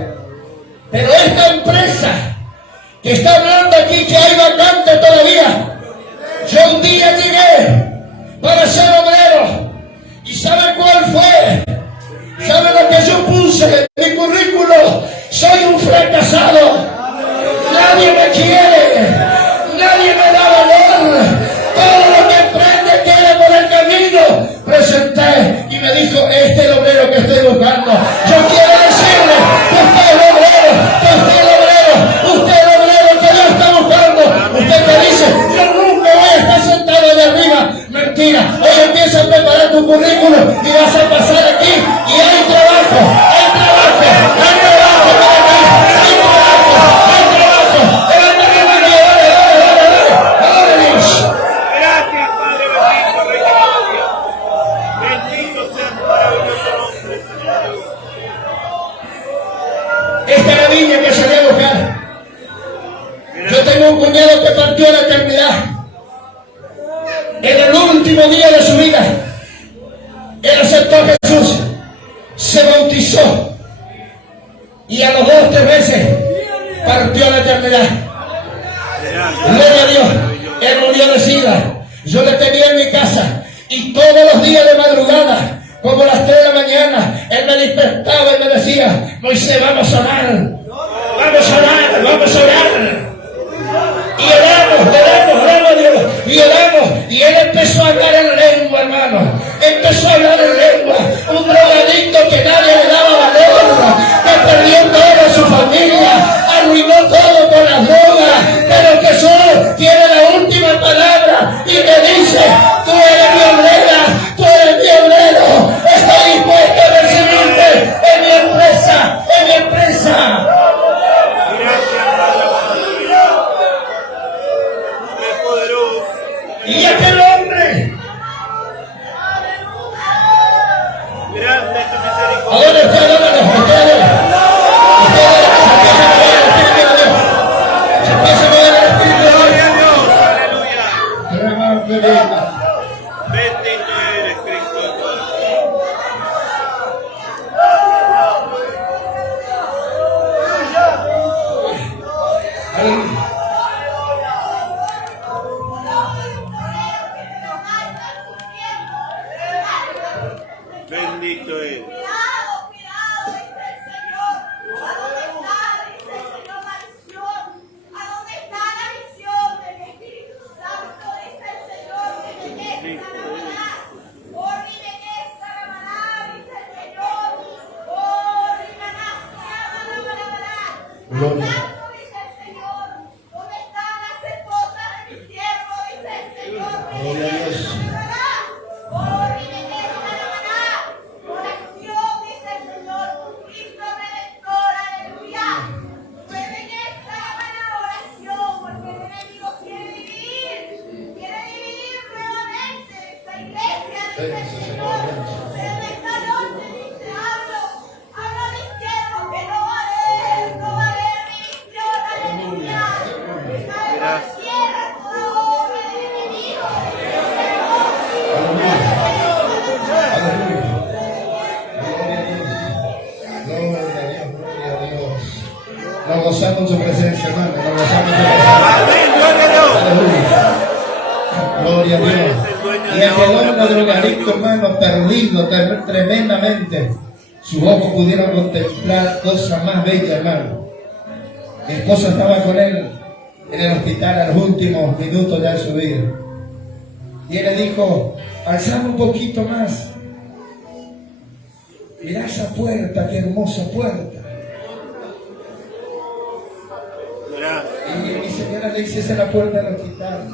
Pero esta empresa que está hablando aquí que hay vacante todavía, yo un día llegué para ser obrero. ¿Y sabe cuál fue? ¿Sabe lo que yo puse en mi currículo? Soy un fracasado. Nadie me quiere. Nadie me da valor. Todo lo que emprende queda por el camino. Presenté y me dijo, este es el obrero que estoy buscando. Yo quiero decirle que usted es el obrero, que usted es el obrero, usted es el obrero que Dios está buscando. Usted me dice, yo nunca voy a estar sentado de arriba. Mentira. Hoy empieza a preparar tu currículum y vas a pasar aquí y hay trabajo, hay trabajo, hay trabajo para ti, hay trabajo, hay trabajo. Levántame la mano, dale, Dios. Gracias, Padre bendito, Rey de Gloria. Bendito sea tu maravilloso nombre, Señor. Esta es la viña que salí a buscar. Yo tengo un cuñado que partió a la eternidad. En el último día de su vida, él aceptó a Jesús, se bautizó y a los 2 o 3 meses partió a la eternidad. Gloria a Dios. Él murió de sida. Yo le tenía en mi casa y todos los días de madrugada, como a las 3 de la mañana, él me despertaba y me decía, Moisés, vamos a orar, vamos a orar, vamos a orar. Y oramos a Dios, y oramos, y él empezó a hablar en lengua, hermano, empezó a hablar en lengua, un drogadicto que nadie le daba valor, que perdió toda su familia, arruinó todo con las drogas, pero que solo tiene la última palabra, y me dice, tú eres mi obrera, tú eres mi obrero, estoy dispuesto a recibirte en mi empresa, en mi empresa. Y aquel hombre, Grande tu misericordia. ¿a dónde está? Se empieza a mover el Espíritu de Dios. Gloria a Dios. Aleluya. Bendito eres, Cristo. Aleluya. Bendito eres. Cuidado, dice el Señor. ¿A dónde está, dice el Señor, la visión? ¿A dónde está la visión del Espíritu Santo? Dice el Señor, que me deja la maná. Oh, dime que esta la maná, dice el Señor. Oh, dime Gloria. dice el Señor. ¿Dónde están las esposas de mi siervo? Dice el Señor. Gloria a Dios. Oh, dime que esta la maná. gozamos en su presencia, hermano. Nos gozamos en su presencia. Amén, gloria a Dios. Aleluya. Gloria a Dios. Y me quedó un drogadicto, hermano, perdido tremendamente. Sus ojos pudieron contemplar cosas más bellas, hermano. Mi esposa estaba con él en el hospital a los últimos minutos ya de su vida. Y él le dijo, alzame un poquito más. Mirá esa puerta, qué hermosa puerta. Y mi señora le dice, esa es la puerta del hospital.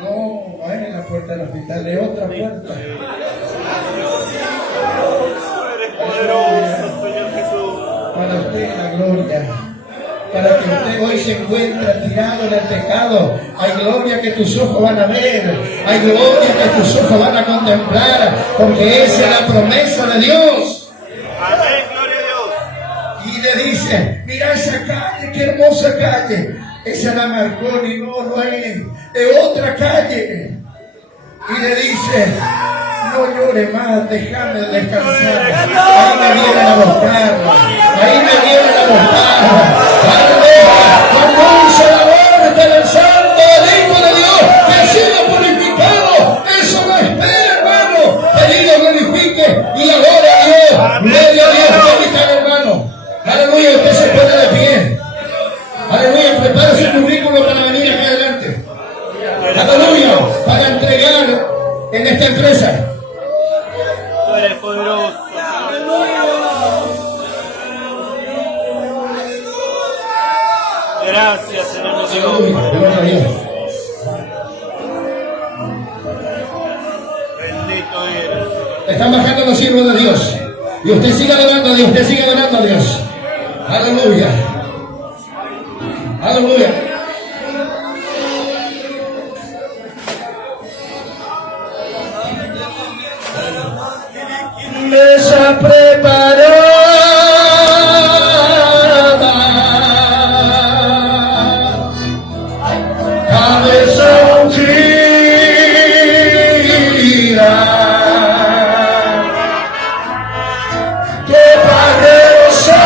No, no es la puerta del hospital, es otra puerta. Poderoso, Señor Jesús. Para usted la gloria. Para que usted hoy se encuentre tirado en el pecado. Hay gloria que tus ojos van a ver. Hay gloria que tus ojos van a contemplar. Porque esa es la promesa de Dios. Amén, gloria a Dios. Y le dice, mira esa calle, qué hermosa calle. Esa es la Marconi, no es otra calle. Y le dice, no llore más, déjame descansar. Ahí me vienen a buscar. Ahí me vienen a buscar. Aleluya. Comienza la muerte del santo, del Hijo de Dios, que ha sido purificado. Eso no espera, hermano. Querido, glorifique y la gloria a Dios. Gloria a Dios, bendiga, hermano. Aleluya, usted se pone de pie. Aleluya, prepare su currículo para venir acá adelante. Aleluya, para entregar en esta empresa. Tú eres poderoso. Gracias, Señor Dios. Aleluya, gloria a Dios. Bendito eres. Están bajando los siervos de Dios. Y usted siga adorando a Dios, usted siga adorando a Dios. Aleluya. Aleluya. Mesa preparada, cabeza ungida, que Padre Santo,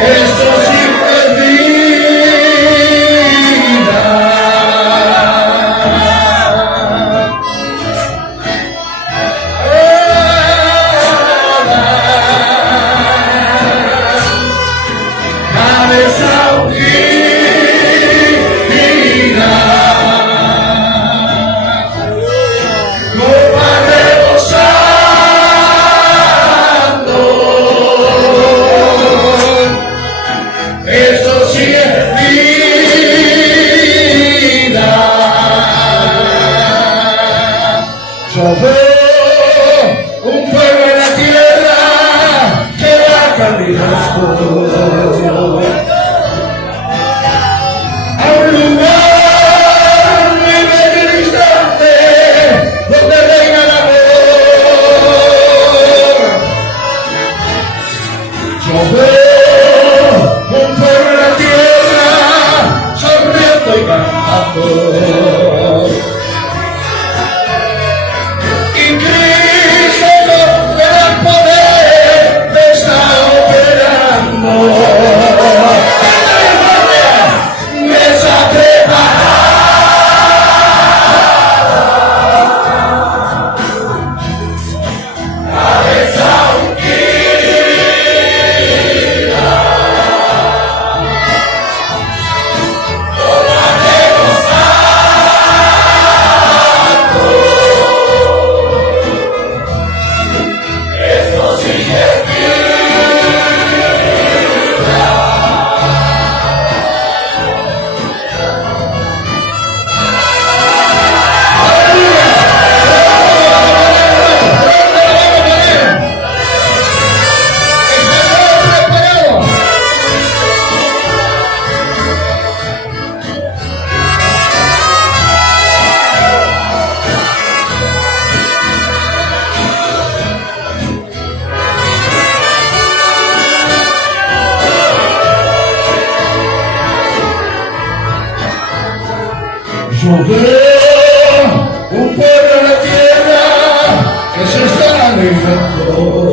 esto sí es vida. Cabeza ungida, copa rebosando, esto sí es vida. Yo veo un pueblo en la tierra que va caminando a un lugar muy bello y distante donde reina el amor. Yo veo un pueblo en la tierra sonriendo y cantando. Y Cristo con el poder está operando. Mesa preparada, cabeza ungida, copa rebosando, esto sí es Yo veo un pueblo en la tierra que se está alegrando.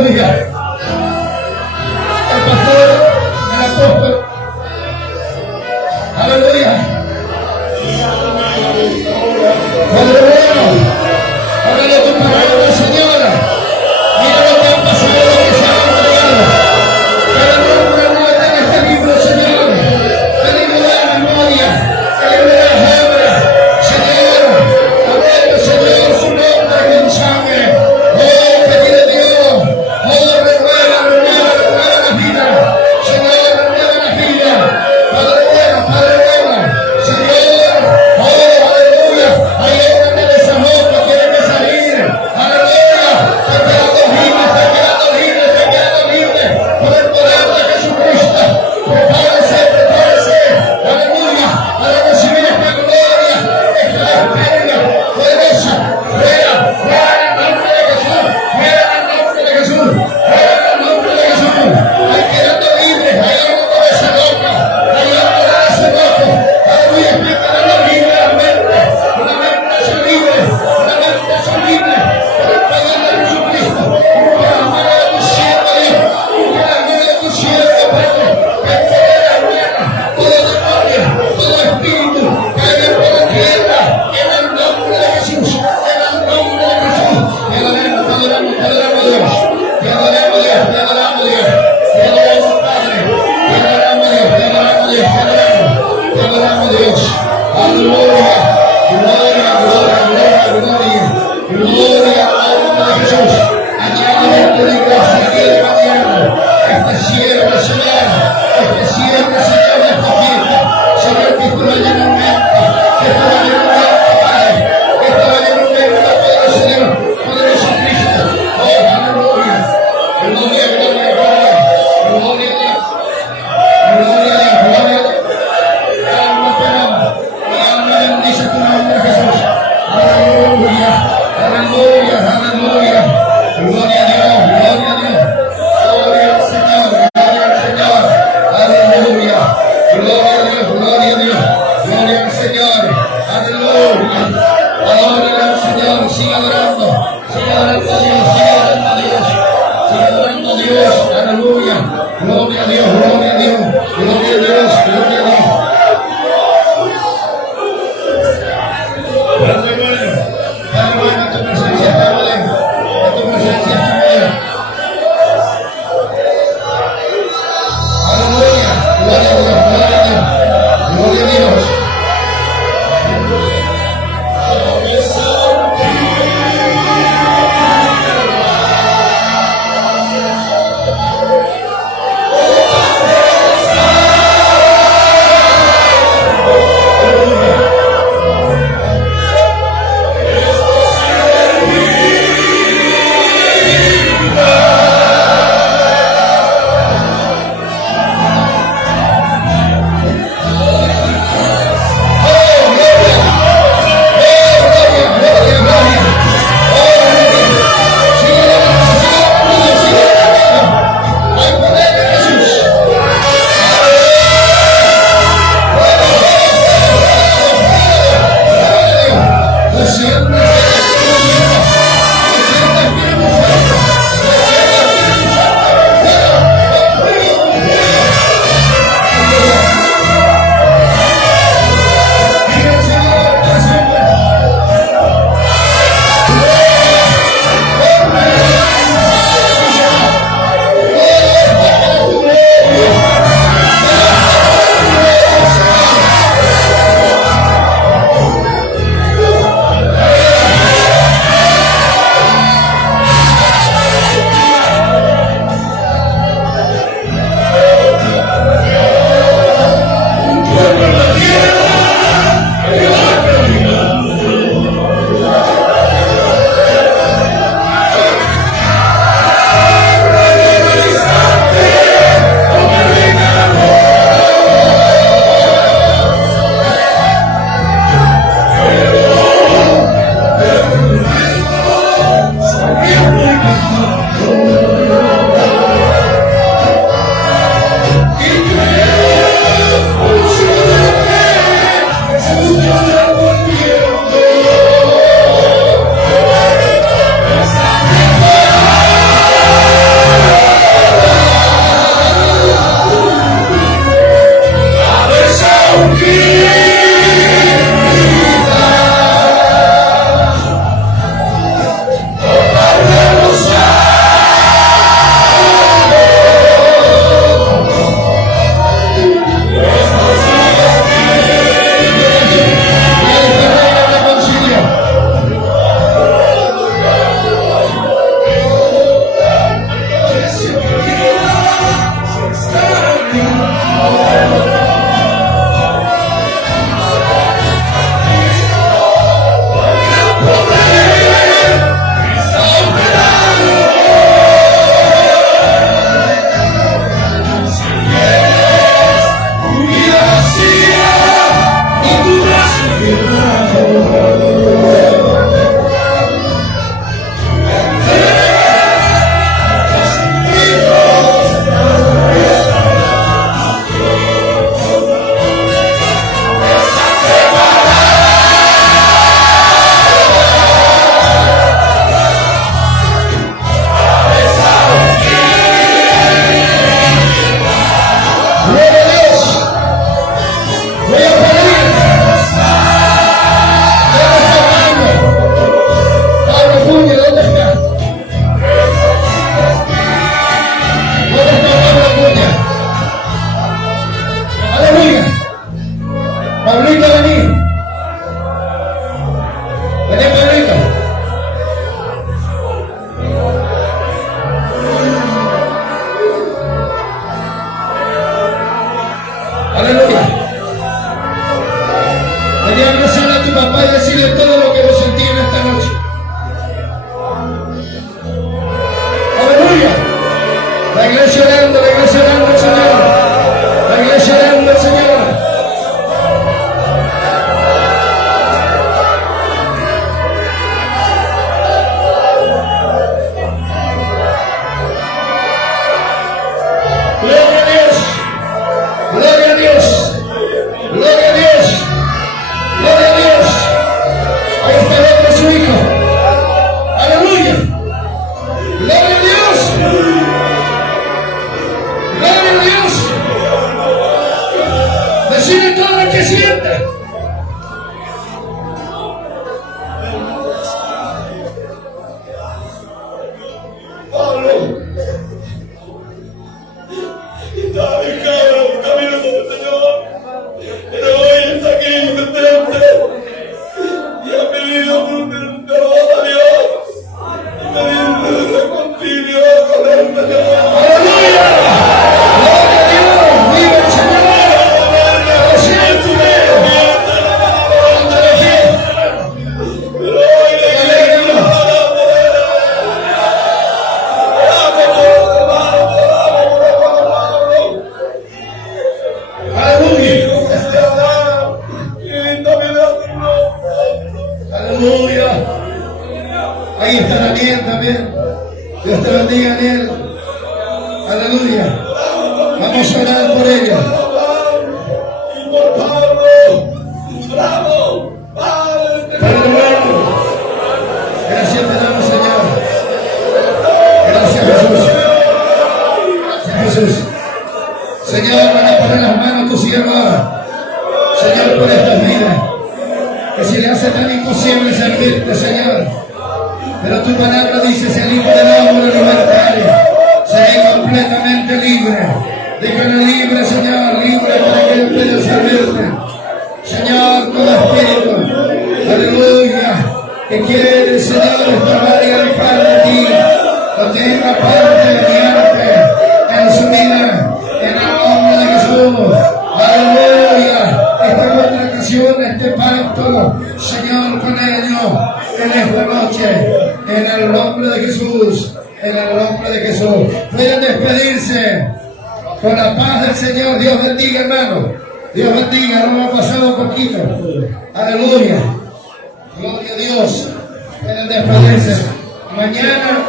Aleluya. El pastor, el apóstol. Aleluya. Padre bueno, háblale tu palabra, Señora. Mira lo que ha pasado, lo que se ha entregado. Cada nombre muerto en este libro, Señor. El libro de la memoria, el libro de las obras, Señor. Hablando, Señor, su nombre con sangre. Oh, pedir a Dios. Oh, renueva la vida. Señor, renueva la vida. Padre bueno, Señor. Oh, aleluya. Hay hombres de esa boca quieren salir. Aleluya. Te quedando libre, te quedando libre, te quedando libre. Por el poder de Jesucristo. Prepárese. Aleluya. Para recibir esta gloria, esta descarga poderosa. Fuera en el nombre de Jesús. Fuera en el nombre de Jesús. Fuera en el nombre de Jesús. Hay quedando libre. Hay hombres de esa boca. Hay hombres de ese boca. Aleluya. Estoy quedando libre la mente. Una mente es libre. Una mente es libre. Por el poder de Jesucristo. Por la mano de tu siervo, Dios. Por la mano de tu siervo, Padre. Que poder mañana. Todo demonio. Todo espíritu. Caiga por la tierra. En el nombre de Jesús. En el nombre de Jesús. Te adoramos, te adoramos, te adoramos, Dios. Te adoramos, Dios. Te adoramos, Dios. Te adoramos, Padre. Te adoramos, Dios. Te adoramos, Dios. Te adoramos. Te adoramos, Dios. Aleluya. Gloria, gloria, gloria, gloria. Gloria al nombre de Jesús. Añade de gracia aquí de mañana. Este siervo, Señor. Este siervo, Señor, de esta fiesta. Señor, que esto vaya en aumento. Que esto vaya en aumento, Padre. Que esto vaya en aumento, Padre, Señor. Poderoso Cristo. Oh, aleluya. Gloria, gloria, gloria. Gloria a Dios. Gloria a Dios, gloria a Dios. Mi alma te ama. Mi alma bendice tu nombre, Jesús. Aleluya. Aleluya, aleluya. Gloria a Dios, gloria a Dios. Gloria al Señor, gloria al Señor. Aleluya. Gloria a Dios, gloria a Dios. Gloria al Señor. Aleluya. Adora al Señor, sigue adorando. Sigue adorando a Dios, sigue adorando a Dios. Sigue adorando a Dios. Aleluya. Gloria a Dios, gloria a Dios. Gloria a Dios, gloria a Dios. Padre bueno, tu presencia está bien. Tu presencia está bien. Aleluya. Gloria a Dios, gloria a Dios. Gloria a Dios. Oh, iglesia orando, la iglesia orando al Señor. La iglesia orando al Señor. Gloria a Dios. Gloria a Dios. Gloria a Dios. Gloria a Dios. Ahí está el otro su hijo. Aleluya. Gloria a Dios. Gloria a Dios. Decide todo lo que siente. Pablo estaba ubicado en camino con el Señor, pero hoy está aquí presente y ha pedido un perdón a Dios y pedirle un reconcilio con el Señor. Aleluya. Gloria a Dios. Viva el Señor. Pero hoy le quiero Aleluya. Ahí está Daniel también. Dios te bendiga, Daniel. Aleluya. Vamos a orar por ella. y por Pablo. ¡Bravo! ¡Padre! Padre bueno. Gracias te damos, Señor. Gracias, Jesús. Gracias, Jesús. Señor, van a poner las manos a tu siervo ahora. Señor, por estas vidas. Que se le hace tan imposible servirte, Señor. Pero tu palabra dice, se libre del hombre libertario. Seré completamente libre. Déjalo libre, Señor, libre para que yo pueda servirte. Señor, todo espíritu, aleluya, que quiere, Señor, estorbar y alejar de ti, no tenga parte de guiarte en su vida, en el nombre de Jesús. Aleluya. Esta contratación, este pacto, Señor, con ellos en esta noche, en el nombre de Jesús, en el nombre de Jesús. Pueden despedirse con la paz del Señor. Dios bendiga, hermano. Dios bendiga, no me ha pasado poquito. Aleluya. Gloria a Dios. Pueden despedirse. Mañana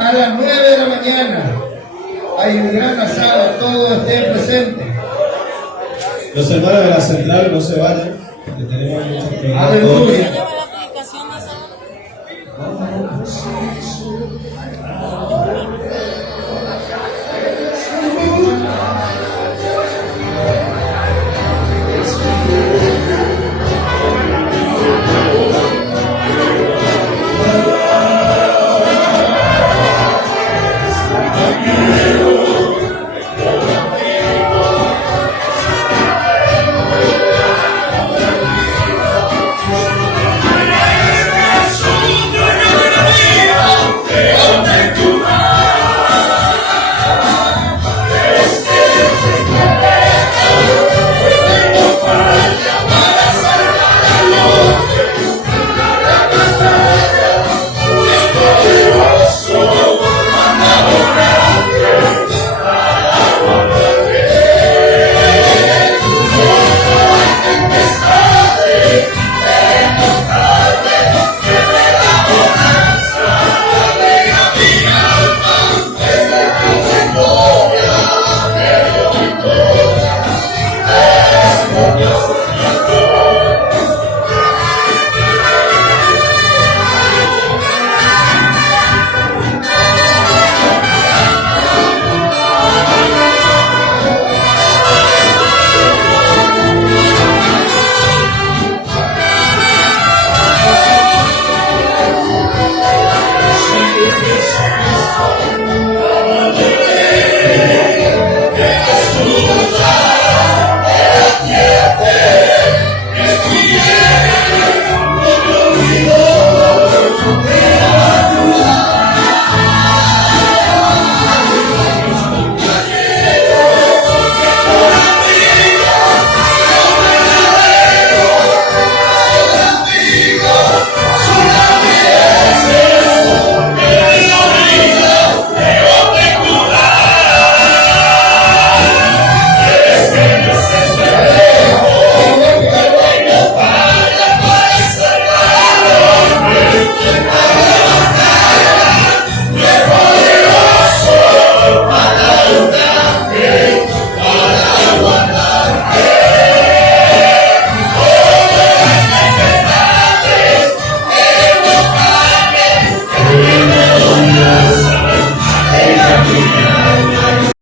a las 9 de la mañana hay un gran asado, todos estén presentes. Los hermanos de la central no se vayan, que tenemos muchas actividades. Aleluya. ¿Lleva la aplicación de salud?